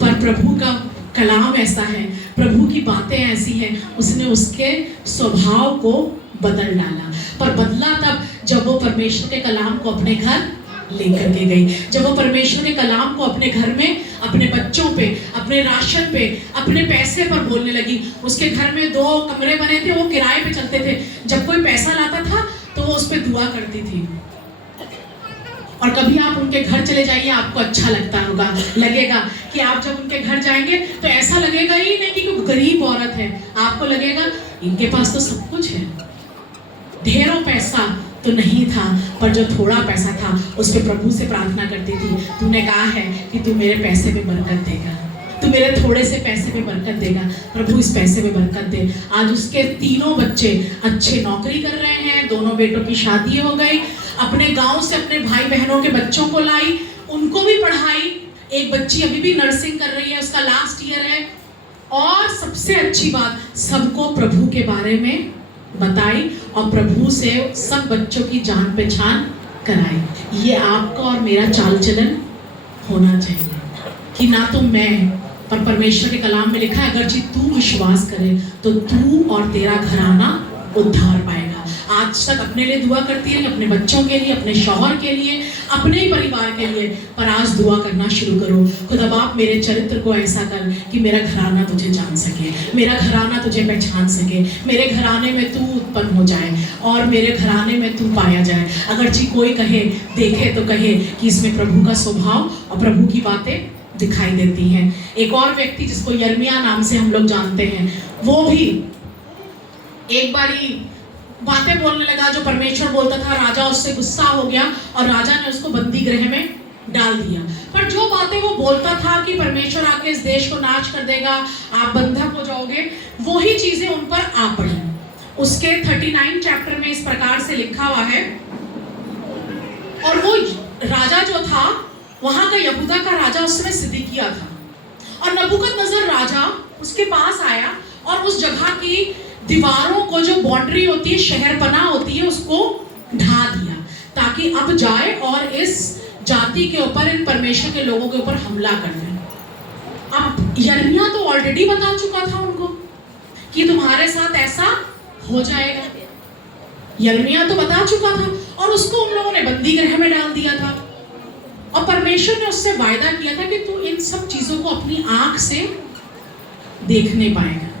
पर प्रभु का कलाम ऐसा है, प्रभु की बातें ऐसी हैं, उसने उसके स्वभाव को बदल डाला। पर बदला तब जब वो परमेश्वर के कलाम को अपने घर लेकर के गई, जब वो परमेश्वर के कलाम को अपने घर में, अपने बच्चों पे, अपने राशन पे, अपने पैसे पर बोलने लगी। उसके घर में 2 कमरे बने थे, वो किराए पे चलते थे। जब कोई पैसा लाता था तो वो उस पर दुआ करती थी। और कभी आप उनके घर चले जाइए, आपको अच्छा लगेगा कि आप जब उनके घर जाएंगे तो ऐसा लगेगा ही नहीं कि कोई गरीब औरत है, आपको लगेगा इनके पास तो सब कुछ है। ढेरों पैसा तो नहीं था, पर जो थोड़ा पैसा था उस पे प्रभु से प्रार्थना करती थी, तूने कहा है कि तू मेरे पैसे में बरकत देगा, तू मेरे थोड़े से पैसे में बरकत देगा, प्रभु इस पैसे में बरकत दे। आज उसके 3 बच्चे अच्छे नौकरी कर रहे हैं, 2 बेटों की शादी हो गई, अपने गांव से अपने भाई बहनों के बच्चों को लाई, उनको भी पढ़ाई। एक बच्ची अभी भी नर्सिंग कर रही है, उसका लास्ट ईयर है। और सबसे अच्छी बात, सबको प्रभु के बारे में बताई और प्रभु से सब बच्चों की जान पहचान कराई। ये आपका और मेरा चाल चलन होना चाहिए कि ना तो मैं, पर परमेश्वर के कलाम में लिखा है, अगर जी तू विश्वास करे तो तू और तेरा घराना उद्धार पाएगा। आज तक अपने लिए दुआ करती है, अपने बच्चों के लिए, अपने शौहर के लिए, अपने ही परिवार के लिए, पर आज दुआ करना शुरू करो, खुदा बाप मेरे चरित्र को ऐसा कर कि मेरा घराना तुझे जान सके, मेरा घराना तुझे पहचान सके, मेरे घराने में तू उत्पन्न हो जाए और मेरे घराने में तू पाया जाए। अगर जी कोई कहे, देखे तो कहे कि इसमें प्रभु का स्वभाव और प्रभु की बातें दिखाई देती हैं। एक और व्यक्ति जिसको यिर्मयाह नाम से हम लोग जानते हैं, वो भी एक बारी बातें बोलने लगा जो परमेश्वर बोलता था। राजा उससे गुस्सा हो गया और राजा ने उसको बंदी गृह में डाल दिया। पर जो बातें वो बोलता था कि परमेश्वर आके इस देश को नाश कर देगा, आप बंधक हो जाओगे, वही चीजें उन पर आ पड़ी। उसके 39 चैप्टर में इस प्रकार से लिखा हुआ है, और वो राजा जो था वहां का यहूदा का राजा उस समय सिदकिय्याह था, और नबूकदनेस्सर राजा उसके पास आया और उस जगह की दीवारों को, जो बाउंड्री होती है, शहरपना होती है, उसको ढा दिया ताकि अब जाए और इस जाति के ऊपर, इन परमेश्वर के लोगों के ऊपर हमला कर दे। अब यिर्मयाह तो ऑलरेडी बता चुका था उनको कि तुम्हारे साथ ऐसा हो जाएगा। यिर्मयाह तो बता चुका था और उसको उन लोगों ने बंदी गृह में डाल दिया था। और परमेश्वर ने उससे वायदा किया था कि तू इन सब चीजों को अपनी आंख से देखने पाएगा।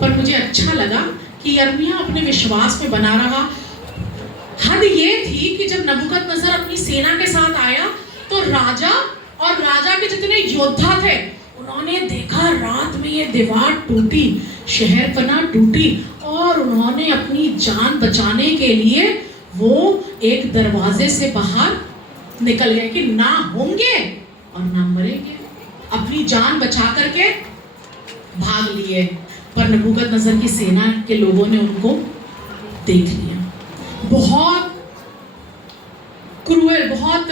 पर मुझे अच्छा लगा कि यिर्मयाह अपने विश्वास में बना रहा। हद ये थी कि जब नबूकदनेस्सर अपनी सेना के साथ आया तो राजा और राजा के जितने योद्धा थे उन्होंने देखा रात में ये दीवार टूटी, शहर पना टूटी, और उन्होंने अपनी जान बचाने के लिए वो एक दरवाजे से बाहर निकल गए कि ना होंगे और ना मरेंगे, अपनी जान बचा करके भाग लिए। पर नबूकदनेस्सर की सेना के लोगों ने उनको देख लिया। बहुत क्रूएल, बहुत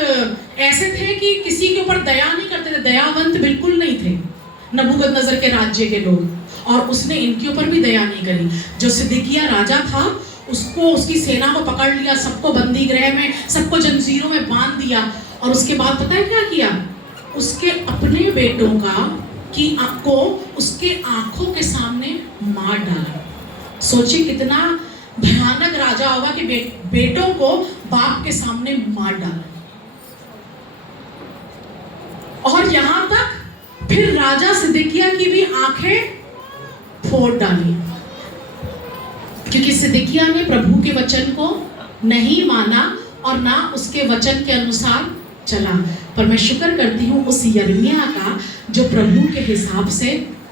ऐसे थे कि किसी के ऊपर दया नहीं करते थे, दयावंत बिल्कुल नहीं थे नबूकदनेस्सर के राज्य के लोग, और उसने इनके ऊपर भी दया नहीं करी। जो सिदकिय्याह राजा था उसको, उसकी सेना को पकड़ लिया, सबको बंदी गृह में, सबको जंजीरों में बांध दिया, और उसके बाद पता है क्या किया? उसके अपने बेटों को उसके आंखों के सामने मार डाला। सोचिए कितना भयानक राजा होगा कि बेटों को बाप के सामने मार डाला। और यहां तक फिर राजा सिदकिय्याह की भी आंखें फोड़ डाली, क्योंकि सिदकिय्याह ने प्रभु के वचन को नहीं माना और ना उसके वचन के अनुसार चला। पर मैं शुक्र करती हूँ उस यिर्मयाह का जो प्रभु के हिसाब से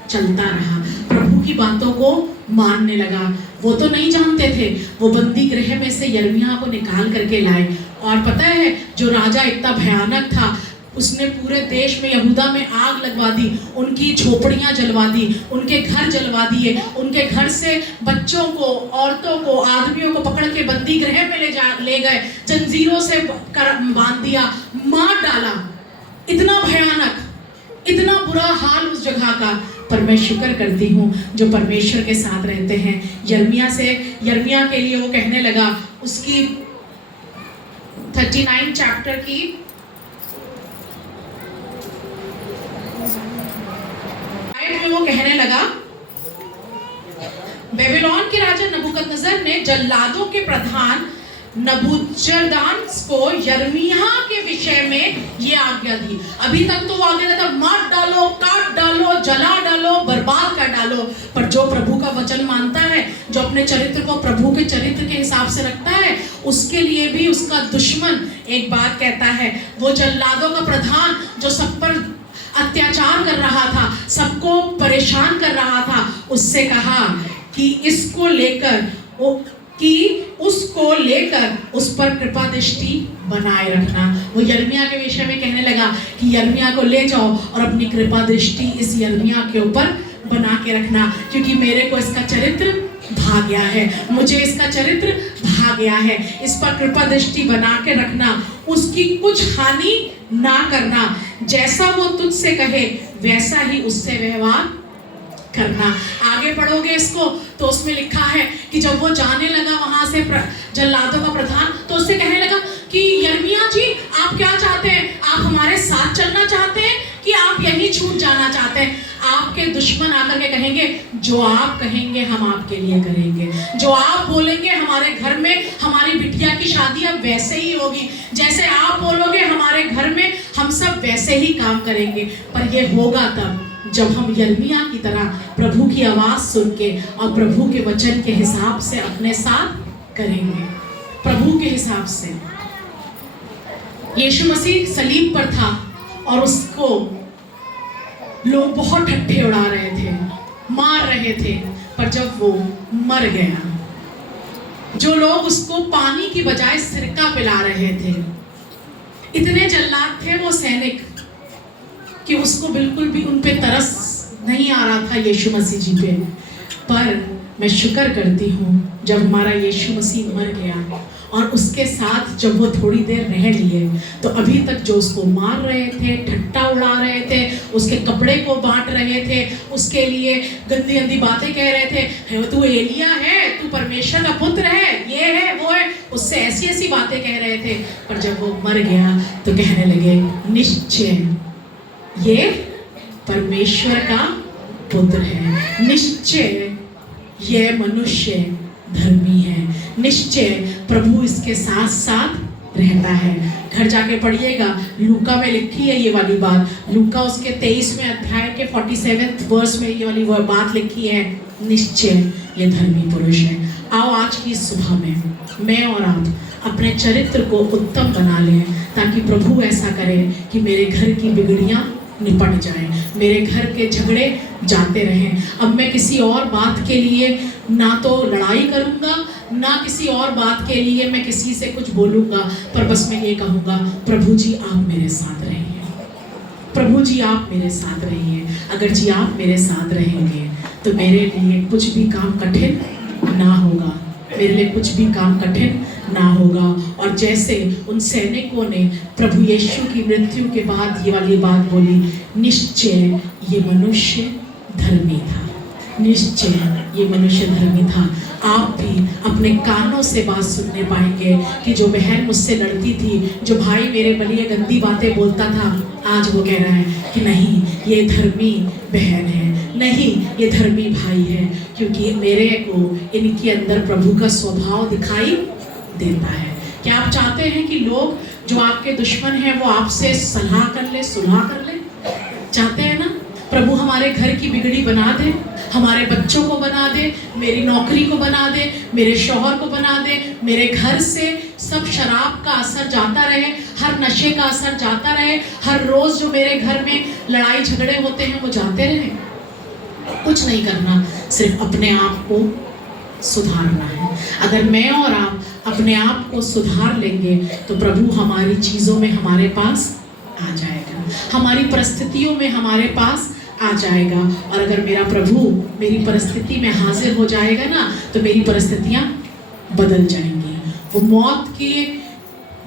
चलता रहा, प्रभु की बातों को मानने लगा। वो तो नहीं जानते थे, वो बंदी गृह में से यिर्मयाह को निकाल करके लाए। और पता है जो राजा इतना भयानक था, उसने पूरे देश में, यहूदा में आग लगवा दी, उनकी झोपड़ियां जलवा दी, उनके घर जलवा दिए, उनके घर से बच्चों को, औरतों को, आदमियों को पकड़ के बंदी गृह में ले गए, जंजीरों से बांध दिया, मार डाला। इतना भयानक, इतना बुरा हाल उस जगह का। पर मैं शुक्र करती हूँ जो परमेश्वर के साथ रहते हैं। यिर्मयाह के लिए वो कहने लगा, उसकी 39 चैप्टर की में वो कहने लगा, बेबीलोन के राजा नबूकदनेस्सर ने जल्लादों के प्रधान नबूजरदान को यिर्मयाह के विषय में ये आज्ञा दी। अभी तक तो वो आज्ञा देता, मार डालो, काट डालो, जला डालो, बर्बाद कर डालो। पर जो प्रभु का वचन मानता है, जो अपने चरित्र को प्रभु के चरित्र के हिसाब से रखता है, उसके लिए भी उसका दुश्मन एक बात कहता है। वो जल्लादों का प्रधान जो सब पर अत्याचार कर रहा था, सबको परेशान कर रहा था, उससे कहा कि उसको लेकर उस पर कृपा दृष्टि बनाए रखना। वो यिर्मयाह के विषय में कहने लगा कि यिर्मयाह को ले जाओ और अपनी कृपा दृष्टि इस यिर्मयाह के ऊपर बना के रखना, क्योंकि मेरे को इसका चरित्र भा गया है, मुझे इसका चरित्र भा गया है। इस पर कृपा दृष्टि बना के रखना, उसकी कुछ हानि ना करना, जैसा वो तुझसे कहे वैसा ही उससे व्यवहार करना। आगे पढ़ोगे इसको तो उसमें लिखा है कि जब वो जाने लगा वहां से जल्लादों का प्रधान, तो उससे कहने लगा कि यिर्मयाह जी आप क्या चाहते हैं? आप हमारे साथ चलना चाहते हैं कि आप यहीं छूट जाना चाहते हैं? आपके दुश्मन आकर के कहेंगे, जो आप कहेंगे हम आपके लिए करेंगे, जो आप बोलेंगे हमारे घर में हमारी बिटिया की शादी अब वैसे ही होगी, जैसे आप बोलोगे हमारे घर में हम सब वैसे ही काम करेंगे। पर ये होगा तब जब हम यिर्मयाह की तरह प्रभु की आवाज सुन के और प्रभु के वचन के हिसाब से अपने साथ करेंगे, प्रभु के हिसाब से। यीशु मसीह सलीब पर था और उसको लोग बहुत ठट्ठे उड़ा रहे थे, मार रहे थे, पर जब वो मर गया, जो लोग उसको पानी की बजाय सिरका पिला रहे थे, इतने जल्लाद थे वो सैनिक कि उसको बिल्कुल भी उन पे तरस नहीं आ रहा था यीशु मसीह जी पे। पर मैं शुक्र करती हूँ जब हमारा यीशु मसीह मर गया और उसके साथ जब वो थोड़ी देर रह लिए, तो अभी तक जो उसको मार रहे थे, ठट्टा उड़ा रहे थे, उसके कपड़े को बांट रहे थे, उसके लिए गंदी गंदी बातें कह रहे थे, तू एलिया है, तू परमेश्वर का पुत्र है, ये है वो है, उससे ऐसी ऐसी बातें कह रहे थे। पर जब वो मर गया तो कहने लगे, निश्चय ये परमेश्वर का पुत्र है, निश्चय ये मनुष्य धर्मी है, निश्चय प्रभु इसके साथ साथ रहता है। घर जाके पढ़िएगा, लूका में लिखी है ये वाली बात। लूका उसके 23वें अध्याय के 47वें वर्स में ये वाली बात लिखी है, निश्चय ये धर्मी पुरुष है। आओ आज की सुबह में मैं और आप अपने चरित्र को उत्तम बना लें, ताकि प्रभु ऐसा करे कि मेरे घर की बिगड़ियां निपट जाएं, मेरे घर के झगड़े जाते रहें। अब मैं किसी और बात के लिए ना तो लड़ाई करूंगा, ना किसी और बात के लिए मैं किसी से कुछ बोलूंगा, पर बस मैं ये कहूंगा, प्रभु जी आप मेरे साथ रहिए, प्रभु जी आप मेरे साथ रहिए। अगर जी आप मेरे साथ रहेंगे तो मेरे लिए कुछ भी काम कठिन ना होगा, मेरे लिए कुछ भी काम कठिन ना होगा। और जैसे उन सैनिकों ने प्रभु यीशु की मृत्यु के बाद ये वाली बात बोली, निश्चय ये मनुष्य धर्मी था, निश्चय ये मनुष्य धर्मी था। आप भी अपने कानों से बात सुनने पाएंगे कि जो बहन मुझसे लड़ती थी, जो भाई मेरे बलिए गंदी बातें बोलता था, आज वो कह रहा है कि नहीं ये धर्मी बहन है, नहीं ये धर्मी भाई है, क्योंकि मेरे को इनके अंदर प्रभु का स्वभाव दिखाई देता है। क्या आप चाहते हैं कि लोग जो आपके दुश्मन हैं वो आपसे सलाह कर ले, सुलह कर ले? चाहते हैं ना? प्रभु हमारे घर की बिगड़ी बना दे, हमारे बच्चों को बना दे, मेरी नौकरी को बना दे, मेरे शौहर को बना दे, मेरे घर से सब शराब का असर जाता रहे, हर नशे का असर जाता रहे, हर रोज जो मेरे घर में लड़ाई झगड़े होते हैं वो जाते रहे। कुछ नहीं करना, सिर्फ अपने आप को सुधारना है। अगर मैं और आप अपने आप को सुधार लेंगे तो प्रभु हमारी चीज़ों में हमारे पास आ जाएगा, हमारी परिस्थितियों में हमारे पास आ जाएगा। और अगर मेरा प्रभु मेरी परिस्थिति में हाजिर हो जाएगा ना, तो मेरी परिस्थितियाँ बदल जाएंगी। वो मौत के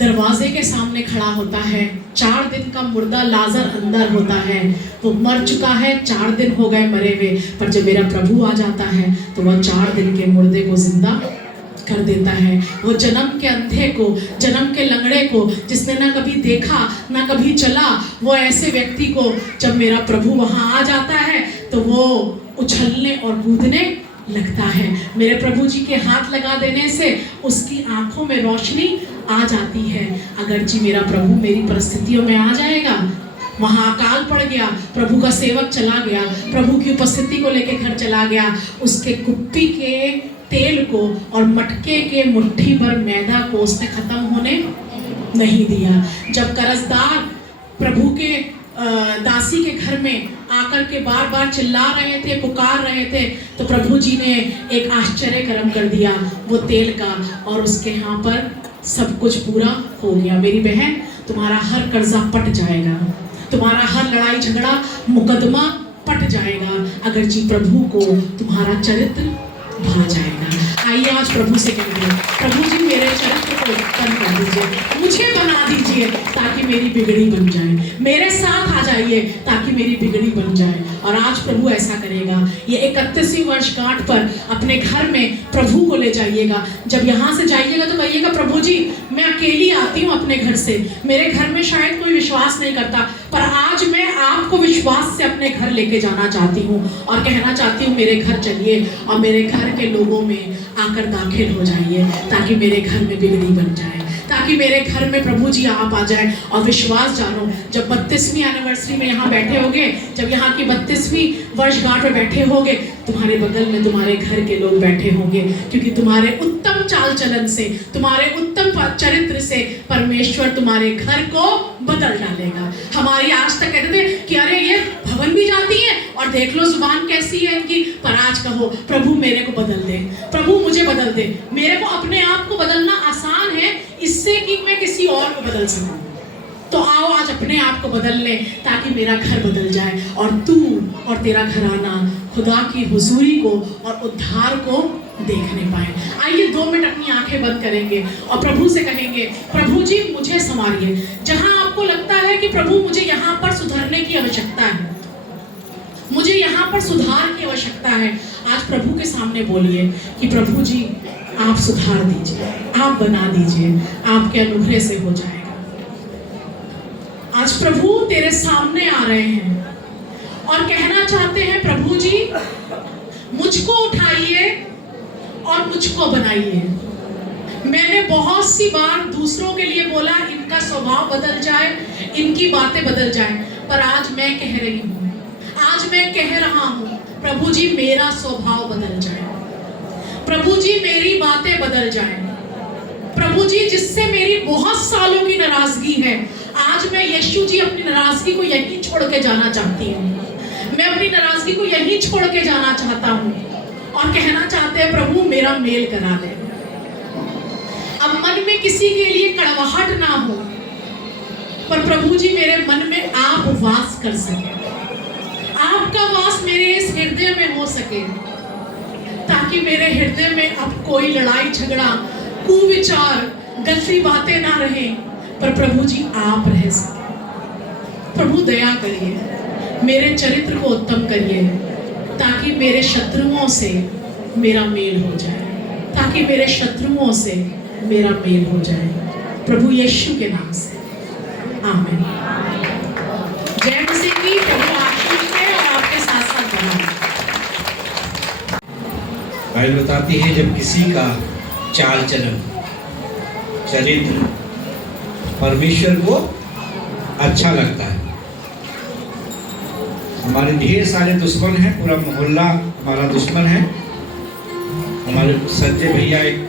दरवाजे के सामने खड़ा होता है, 4 दिन का मुर्दा लाजर अंदर होता है, वो मर चुका है, 4 दिन हो गए मरे हुए, पर जब मेरा प्रभु आ जाता है तो वह 4 दिन के मुर्दे को जिंदा कर देता है। वो जन्म के अंधे को, जन्म के लंगड़े को, जिसने ना कभी देखा ना कभी चला, वो ऐसे व्यक्ति को जब मेरा प्रभु वहां आ जाता है तो वो उछलने और कूदने लगता है। मेरे प्रभु जी के हाथ लगा देने से उसकी आंखों में रोशनी आ जाती है। अगर जी मेरा प्रभु मेरी परिस्थितियों में आ जाएगा, वहाँ अकाल पड़ गया, प्रभु का सेवक चला गया, प्रभु की उपस्थिति को लेके घर चला गया, उसके कुप्पी के तेल को और मटके के मुट्ठी भर मैदा को उसने खत्म होने नहीं दिया। जब कर्जदार प्रभु के दासी के घर में आकर के बार बार चिल्ला रहे थे, पुकार रहे थे, तो प्रभु जी ने एक आश्चर्य कर्म कर दिया वो तेल का, और उसके यहाँ पर सब कुछ पूरा हो गया। मेरी बहन, तुम्हारा हर कर्जा पट जाएगा, तुम्हारा हर लड़ाई झगड़ा मुकदमा पट जाएगा, अगर जी प्रभु को तुम्हारा चरित्र भा जाएगा। आइए आज प्रभु से कहेंगे, प्रभु जी मेरे चरित्र को उत्पन्न कर दीजिए, मुझे बना दीजिए ताकि मेरी बिगड़ी बन जाए, मेरे साथ आ जाइए ताकि मेरी बिगड़ी बन जाए। और आज प्रभु ऐसा करेगा। ये 31वीं वर्षगांठ पर अपने घर में प्रभु को ले जाइएगा। जब यहाँ से जाइएगा तो कहिएगा, प्रभु जी मैं अकेली आती हूँ अपने घर से, मेरे घर में शायद कोई विश्वास नहीं करता, पर आज मैं आपको विश्वास से अपने घर लेके जाना चाहती हूँ और कहना चाहती हूँ मेरे घर चलिए और मेरे घर के लोगों में आकर दाखिल हो जाइए, ताकि मेरे घर में बिगड़ी बन जाए, ताकि मेरे घर में प्रभु जी आप आ जाए। और विश्वास जानो, जब 32वीं एनिवर्सरी में यहाँ बैठे होगे, जब यहाँ की 32वीं वर्षगांठ में बैठे होगे, तुम्हारे बगल में तुम्हारे घर के लोग बैठे होंगे, क्योंकि तुम्हारे उत्तम चाल चलन से, तुम्हारे उत्तम चरित्र से परमेश्वर तुम्हारे घर को बदल डालेगा। हमारी आज तक कहते थे कि अरे ये भवन भी जाती है और देख लो जुबान कैसी है इनकी, पर आज कहो प्रभु मेरे को बदल दे, प्रभु मुझे बदल दे। मेरे को अपने आप को बदलना आसान है इससे कि मैं किसी और को बदल सकूं। तो आओ आज अपने आप को बदल ले ताकि मेरा घर बदल जाए और तू और तेरा घराना खुदा की हुजूरी को और उद्धार को देखने पाए। आइए 2 मिनट अपनी आंखें बंद करेंगे और प्रभु से कहेंगे, प्रभु जी मुझे संवारिए। जहां आपको लगता है कि प्रभु मुझे यहाँ पर सुधरने की आवश्यकता है, मुझे यहाँ पर सुधार की आवश्यकता है, आज प्रभु के सामने बोलिए कि प्रभु जी आप सुधार दीजिए, आप बना दीजिए, आपके अनुग्रह से हो जाएगा। आज प्रभु तेरे सामने आ रहे हैं और कहना चाहते हैं, प्रभु जी मुझको उठाइए और मुझको बनाइए। मैंने बहुत सी बार दूसरों के लिए बोला इनका स्वभाव बदल जाए, इनकी बातें बदल जाए, पर आज मैं कह रही हूँ, आज मैं कह रहा हूँ, प्रभु जी मेरा स्वभाव बदल जाए, प्रभु जी मेरी बातें बदल जाए, प्रभु जी जिससे मेरी बहुत सालों की नाराजगी है, आज मैं यीशु जी अपनी नाराजगी को यहीं छोड़ के जाना चाहती हूँ। मैं अपनी नाराजगी को यहीं छोड़ के जाना चाहता हूँ और कहना चाहते हैं प्रभु मेरा मेल करा दे। अब मन में किसी के लिए कड़वाहट ना हो, पर प्रभु जी मेरे मन में आप वास कर सके, आपका वास मेरे इस हृदय में हो सके, ताकि मेरे हृदय में अब कोई लड़ाई झगड़ा, कुविचार, गलती बातें ना रहे, पर प्रभु जी आप रह सके। प्रभु दया करिए, मेरे चरित्र को उत्तम करिए, ताकि मेरे शत्रुओं से मेरा मेल हो जाए, ताकि मेरे शत्रुओं से मेरा मेल हो जाए, प्रभु यीशु के नाम से, आमीन। जय मसीह की। प्रभु आशीष दे और आपके साथ साथ बनाए। बाइबल बताती है जब किसी का चाल चलन, चरित्र परमेश्वर को अच्छा लगता है। हमारे ढेर सारे दुश्मन हैं, पूरा मोहल्ला हमारा दुश्मन है। हमारे संजय भैया एक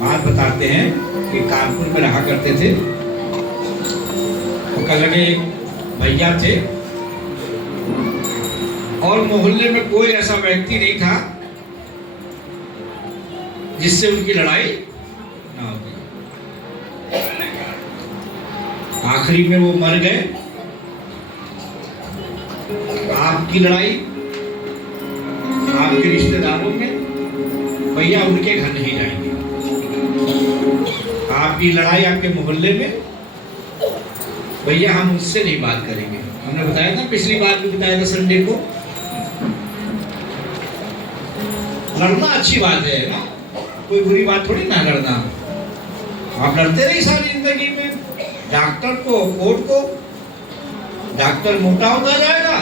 बात बताते हैं कि कानपुर में रहा करते थे, तो कल लगे एक भैया थे और मोहल्ले में कोई ऐसा व्यक्ति नहीं था जिससे उनकी लड़ाई ना होती। आखिरी में वो मर गए। आपकी लड़ाई आपके रिश्तेदारों में, भैया उनके घर नहीं जाएंगे। आपकी लड़ाई आपके मोहल्ले में, भैया हम उससे नहीं बात करेंगे। हमने बताया था, पिछली बार भी बताया था संडे को। लड़ना अच्छी बात है ना, कोई बुरी बात थोड़ी ना लड़ना। आप लड़ते रहिए सारी जिंदगी में। डॉक्टर को, कोर्ट को, डॉक्टर मोटा होता जाएगा,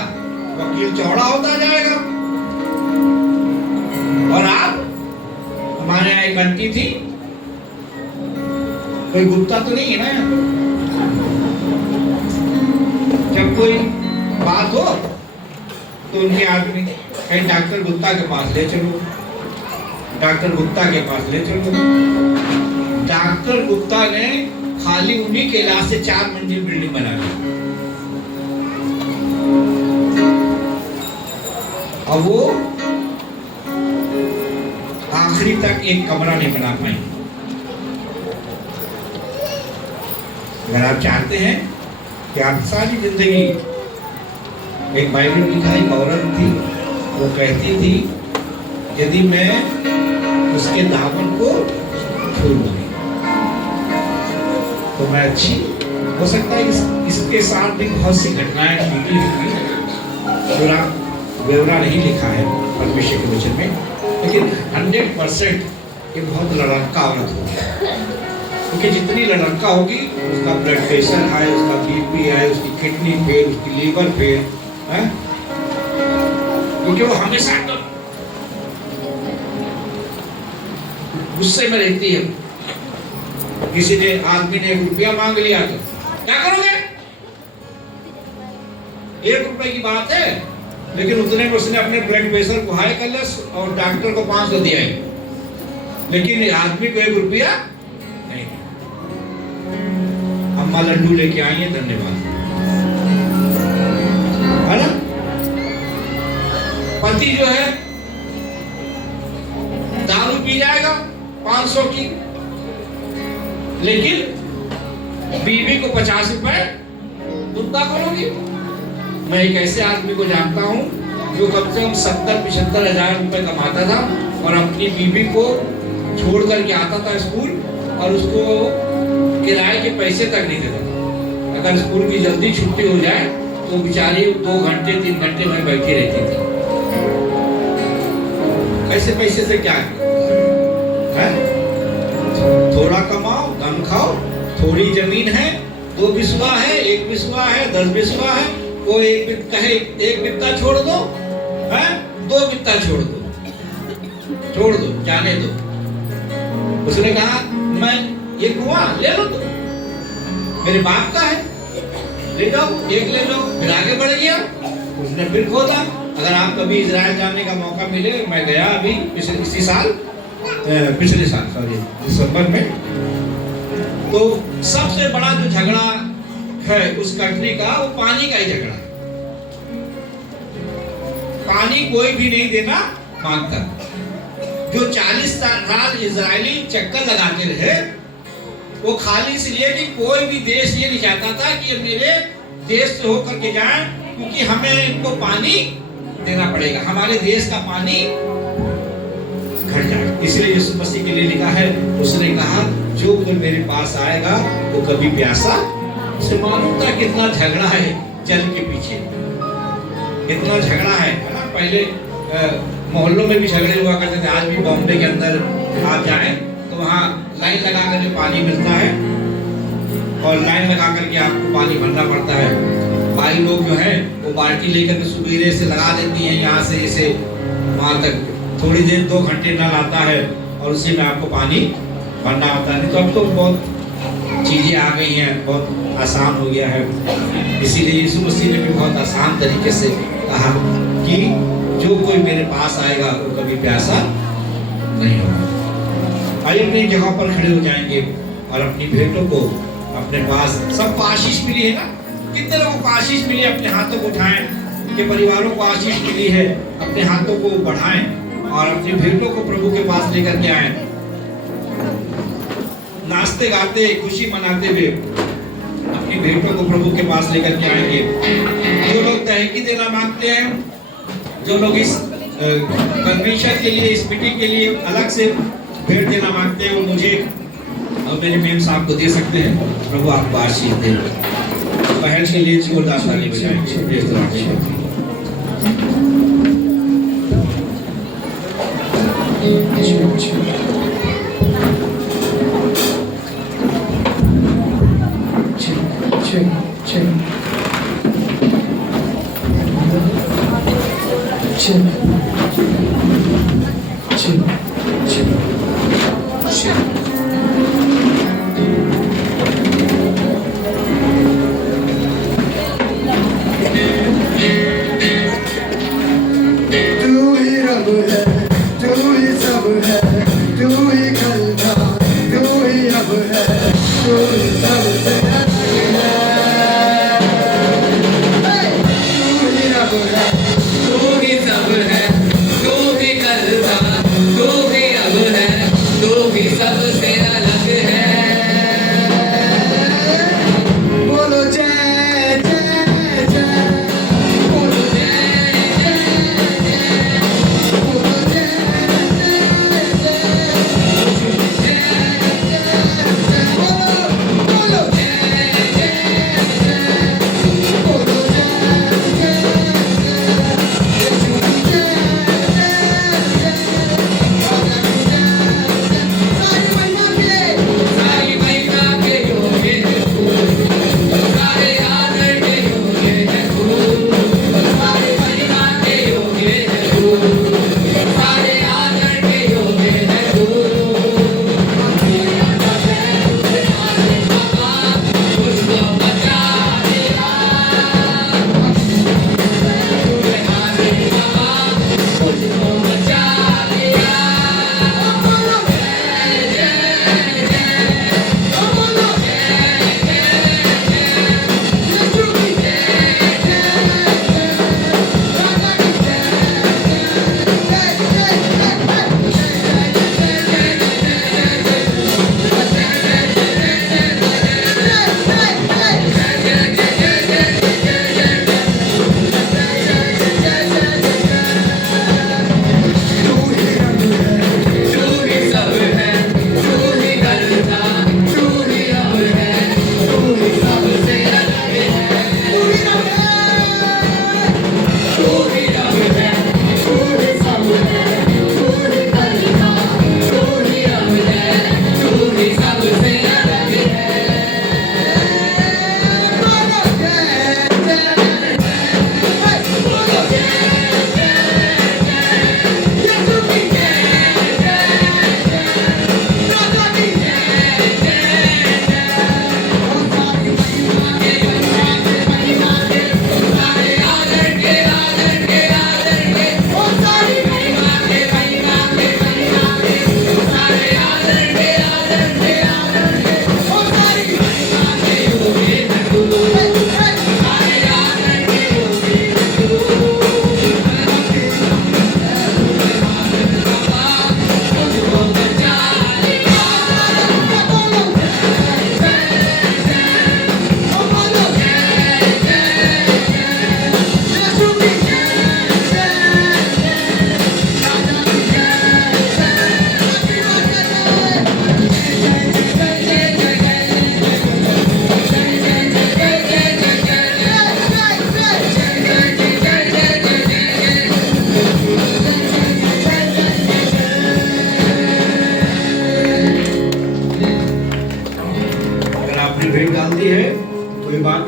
वकील चौड़ा होता जाएगा। और आप, हमारे यहाँ एक आंटी थी, कोई गुप्ता तो नहीं है ना, जब कोई बात हो तो उनके आदमी कहीं डॉक्टर गुप्ता के पास ले चलो, डॉक्टर गुप्ता के पास ले चलो। डॉक्टर गुप्ता ने खाली उन्हीं के इलाज से 4 मंजिल बिल्डिंग बना ली। अब वो आखिरी तक एक कमरा नहीं बना पाई। अगर आप चाहते हैं कि आप सारी जिंदगी, एक बाइबल में लिखा एक औरत थी, वो कहती थी यदि मैं उसके दामन को छू लूंगी तो मैं अच्छी। हो सकता है इसके साथ भी बहुत सी घटनाएं घटी हुई, पूरा ब्यौरा नहीं लिखा है परमेश्वर के वचन में, लेकिन 100% ये बहुत लड़का औरत होगी। क्योंकि जितनी लड़का होगी उसका ब्लड प्रेशर है, उसका बीपी है, उसकी किडनी फेल, उसकी लीवर फेल है, क्योंकि वो हमेशा गुस्से में रहती है। किसी ने, आदमी ने 1 रुपया मांग लिया तो क्या करोगे? 1 रुपए की बात है, लेकिन उतने में उसने अपने ब्लड प्रेशर को हाई कर लिया और डॉक्टर को 500 दिया है, लेकिन आदमी को 1 रुपया नहीं। अम्मा लड्डू लेके आई है, धन्यवाद, है ना। पति जो है दारू पी जाएगा 500 की, लेकिन बीवी को 50 रुपए दुद्धा करोगी। मैं एक ऐसे आदमी को जानता हूँ जो कम से कम 70-75 हजार रुपए कमाता था और अपनी बीवी को छोड़ करके आता था स्कूल, और उसको किराए के पैसे तक नहीं देता था। अगर स्कूल की जल्दी छुट्टी हो जाए तो बेचारी 2 घंटे 3 घंटे में बैठी रहती थी। ऐसे पैसे से क्या है? थोड़ा कमाओ, दम खाओ, थोड़ी जमीन है, 2 बिस्वा है, 1 बिस्वा है, 10 बिस्वा है, कोई एक बित्ता छोड़ दो, है 2 बित्ता छोड़ दो, जाने दो। उसने कहा मैं ये कुआं ले लो, तुम मेरे बाप का है, ले जाओ, एक ले लो। फिर आगे बढ़ गया, उसने फिर खोदा। अगर आप कभी इजराइल जाने का मौका मिले, मैं गया अभी पिछले साल सॉरी दिसंबर में, तो सबसे बड़ा जो झगड़ा है उस कंट्री का, वो पानी का ही झगड़ा है। पानी कोई भी नहीं देना मांगता। जो 40 साल इजरायली चक्कर लगाते रहे, वो खाली इसलिए कि कोई भी देश ये नहीं चाहता था कि ये मेरे देश से होकर के जाए, क्योंकि हमें इनको पानी देना पड़ेगा, हमारे देश का पानी घट जाए। इसलिए यीशु मसीह के लिए लिखा है, उसने कहा जो कोई मेरे पास आएगा वो कभी प्यासा। उसे मालूम था कितना झगड़ा है जल के पीछे, इतना झगड़ा है ना। पहले मोहल्लों में भी झगड़े हुआ करते थे। आज भी बॉम्बे के अंदर आप जाएं तो वहाँ लाइन लगा कर के पानी मिलता है, और लाइन लगा करके आपको पानी भरना पड़ता है। भाई लोग जो है वो बाल्टी लेकर के सुबेरे से लगा देती हैं, यहाँ से इसे वहाँ तक थोड़ी देर 2 घंटे नल आता है, और उसी में आपको पानी भरना होता है। तो अब तो बहुत चीज़ें आ गई हैं, बहुत आसान हो गया है। इसीलिए यीशु मसीह ने भी बहुत आसान तरीके से कहा कि जो कोई मेरे पास आएगा वो कभी प्यासा नहीं होगा। आइए अपनी जगह पर खड़े हो जाएंगे और अपनी भेंटों को अपने पास, सबको आशीष मिली है ना, कितने लोगों को आशीष मिली, अपने हाथों को उठाएं। उनके परिवारों को आशीष मिली है, अपने हाथों को बढ़ाएं और अपनी भेंटों को प्रभु के पास लेकर के आए। नाचते गाते खुशी मनाते हुए अपनी भेंटों को प्रभु के पास लेकर के आएंगे। जो लोग तहकी देना मांगते हैं, जो लोग इस कन्वेंशन के लिए, इस मीटिंग के लिए अलग से भेंट देना मांगते हैं, वो मुझे और मेरे मेम साहब को दे सकते हैं। प्रभु आपको आशीष दे। पहल के लिए जोरदार ताली बजाएंगे। सब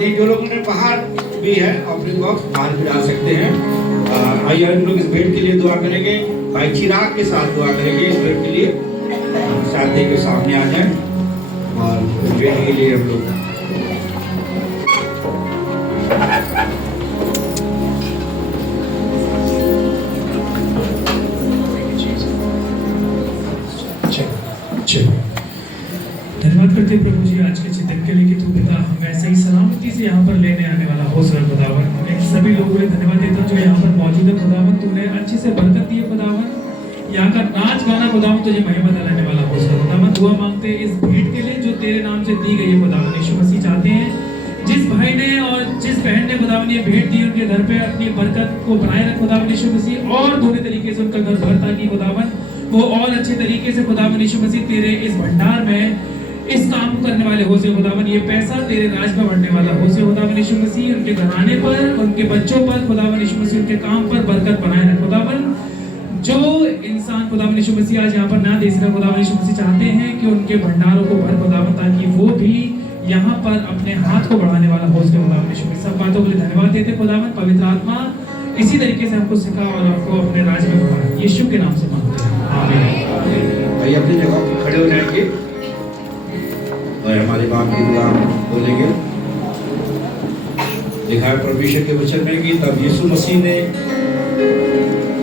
साथ ही जो लोगों ने बाहर भी है ऑफरिंग बॉक्स बाहर भी डाल सकते हैं। आइए हम लोग इस भेंट के लिए दुआ करेंगे। भाई चिराग के साथ दुआ करेंगे इस भेंट के लिए। साथी के सामने आ जाए और भेंट के लिए हम लोग धन्यवाद करते हैं प्रभु जी आज के चिंतन के लिए कि तू पिता हमें ऐसे ही सलामती से यहाँ पर लेने आने वाला हो सर खुदावन। मैं सभी लोगों को धन्यवाद देता हूँ जो यहाँ पर मौजूद है खुदावन। तूने अच्छे से बरकत दी है खुदावन। यहाँ का नाच गाना खुदावन तुझे महिमा दिलाने वाला हो सर खुदावन। दुआ मांगते हैं इस भेंट के लिए जो तेरे नाम से दी गई है खुदावन। यीशु मसीह चाहते हैं जिस भाई ने और जिस बहन ने खुदावन ये भेंट दी उनके घर पे अपनी बरकत को बनाए रख खुदावन यीशु मसीह, और दोनों तरीके से उनका घर भर ताकि खुदावन वो और अच्छे तरीके से खुदावन यीशु मसीह तेरे इस भंडार में इस काम को करने वाले हो से खुदावन। ये पैसा तेरे राज में बढ़ने वाला हो से खुदावन यीशु मसीह। उनके घराने पर, उनके बच्चों पर खुदावन यीशु मसीह, उनके काम पर बरकत बनाए रख खुदावन। जो इंसान खुदावन यीशु मसीह आज यहाँ पर ना दे सका खुदावन यीशु मसीह चाहते हैं कि उनके भंडारों को भर खुदावन ताकि वो भी यहाँ पर अपने हाथ को बढ़ाने वाला हो सके खुदावन यीशु मसीह। सब बातों के लिए धन्यवाद देते खुदावन। पवित्र आत्मा इसी तरीके से हमको सिखा और आपको अपने राज्य में बढ़ाए, यीशु के नाम से मांगते हैं, आमीन। भाई अपनी जगह पर खड़े हो जाएंगे और हमारे बाप की दुआ बोलेंगे। लिखा है परमेश्वर के वचन में कि तब यीशु मसीह ने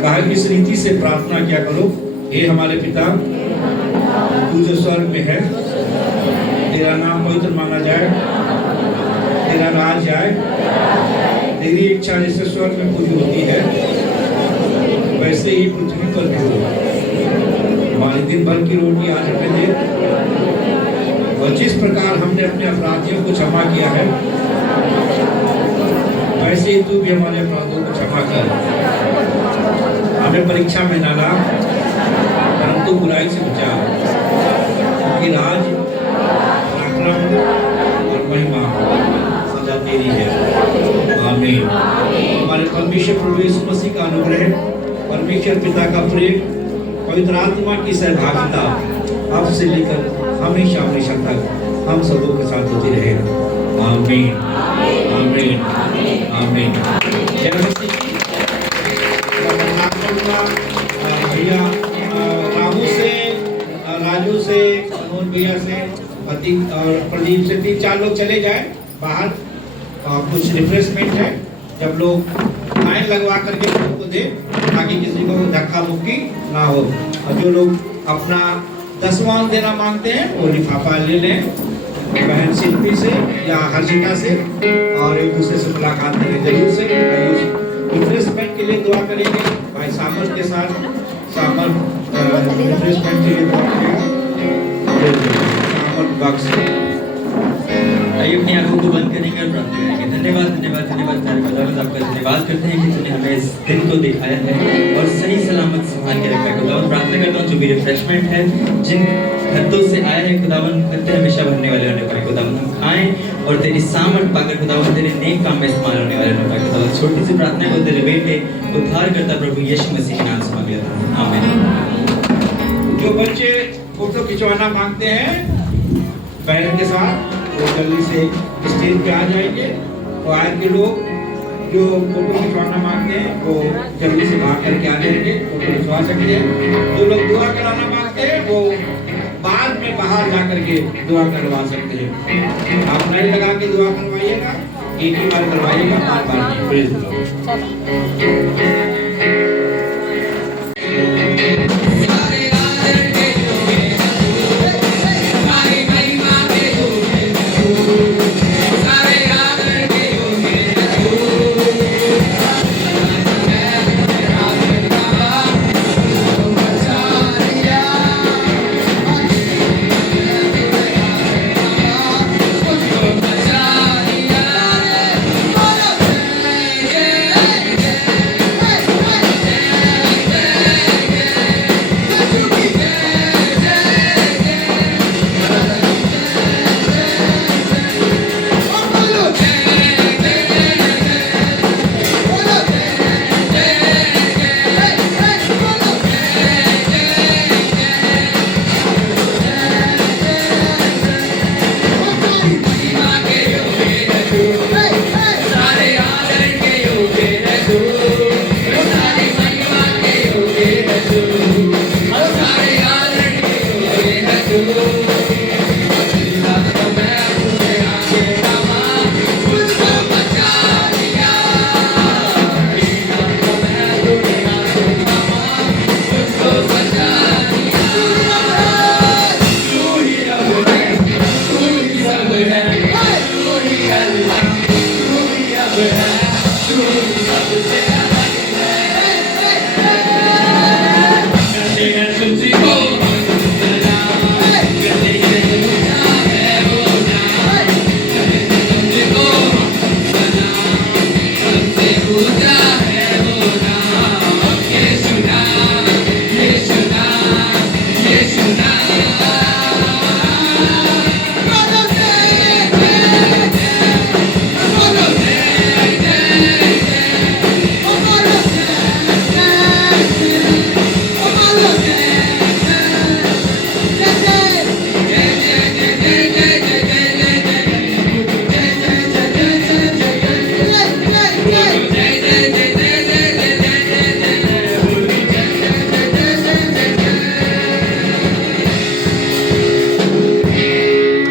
कहा कि इस रीति से प्रार्थना किया करो, हे हमारे पिता तू जो स्वर्ग में है, तेरा नाम पवित्र माना जाए, तेरा राज आए, तेरी इच्छा जैसे स्वर्ग में पूरी होती है वैसे ही पृथ्वी पर भी हो। हमारे दिन भर की रोटी आज हमें दे, और जिस प्रकार हमने अपने अपराधियों को क्षमा किया है वैसे ही तू भी हमारे अपराधों को क्षमा कर। हमें परीक्षा में न ला परंतु बुराई से बचा, क्योंकि राज, पराक्रम और महिमा सदा तेरी है, आमीन। हमारे परमेश्वर प्रभु यीशु मसीह का अनुग्रह, परमेश्वर पिता का प्रेम, पवित्र आत्मा की सहभागिता अब से लेकर हमेशा हमेशा तक हम सबों के साथ होती रहेगा, आमीन, आमीन, आमीन। जय मसीह। भैया राजू से, मनोज भैया से, प्रतीक और प्रदीप से 3-4 लोग चले जाए बाहर। कुछ रिफ्रेशमेंट है, जब लोग लाइन लगवा करके लोगों को दे ताकि किसी को धक्का मुक्की ना हो। और जो लोग अपना 10वां देना मांगते हैं वो लिफाफा ले लें बहन शिल्पी से या हर्षिता से, और एक दूसरे से मुलाकात करें जरूर से। रिफ्रेशमेंट के लिए दुआ करेंगे भाई सामर के साथ। सामर रिफ्रेशमेंट के लिए दुआ करेंगे सामर बक्स। आइए अपनी आंखों को बंद करेंगे और प्रार्थना करेंगे। धन्यवाद धन्यवाद धन्यवाद प्यारे खुदावंद, आपका धन्यवाद करते हैं कि तूने हमें इस दिन को दिखाया है और सही सलामत संभाल के रखा है खुदावंद। प्रार्थना करता हूँ जो भी रिफ्रेशमेंट है जिन खतों से आया है खुदावंद, खत्ते हमेशा भरने वाले होने पाए खुदावंद। हम खाएं और तेरी सामर्थ पाकर खुदावंद तेरे नेक काम में इस्तेमाल होने वाले होने पाए खुदावंद। छोटी सी प्रार्थना को तेरे बेटे उद्धार करता प्रभु यीशु मसीह के नाम से मांग लेता हूं, आमीन। जो बच्चे फोटो खिंचवाना मांगते हैं बहन के साथ वो जल्दी से स्टेज पे आ जाएंगे। तो आए के लोग जो फोटो खिंचवाना मांगते हैं वो जल्दी से भाग करके आ जाएंगे, फोटो खिंचवा सकते हैं। जो लोग दुआ कराना मांगते हैं वो बाद में बाहर जा करके दुआ करवा सकते हैं। आप नहीं लगा के दुआ करवाइएगा, एक ही बार करवाइएगा, बार-बार नहीं। Praise the Lord.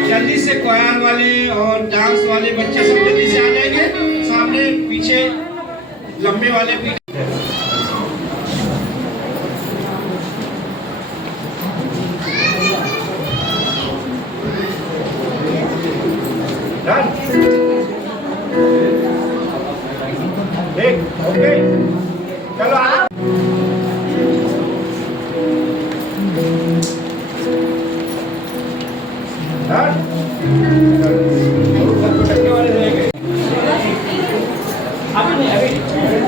जल्दी से क्वायर वाले और डांस वाले बच्चे सब जल्दी से आ जाएंगे सामने पीछे लंबे वाले पीछे Done? ठीक ओके चलो आप डन वाले रहेंगे अभी नहीं अभी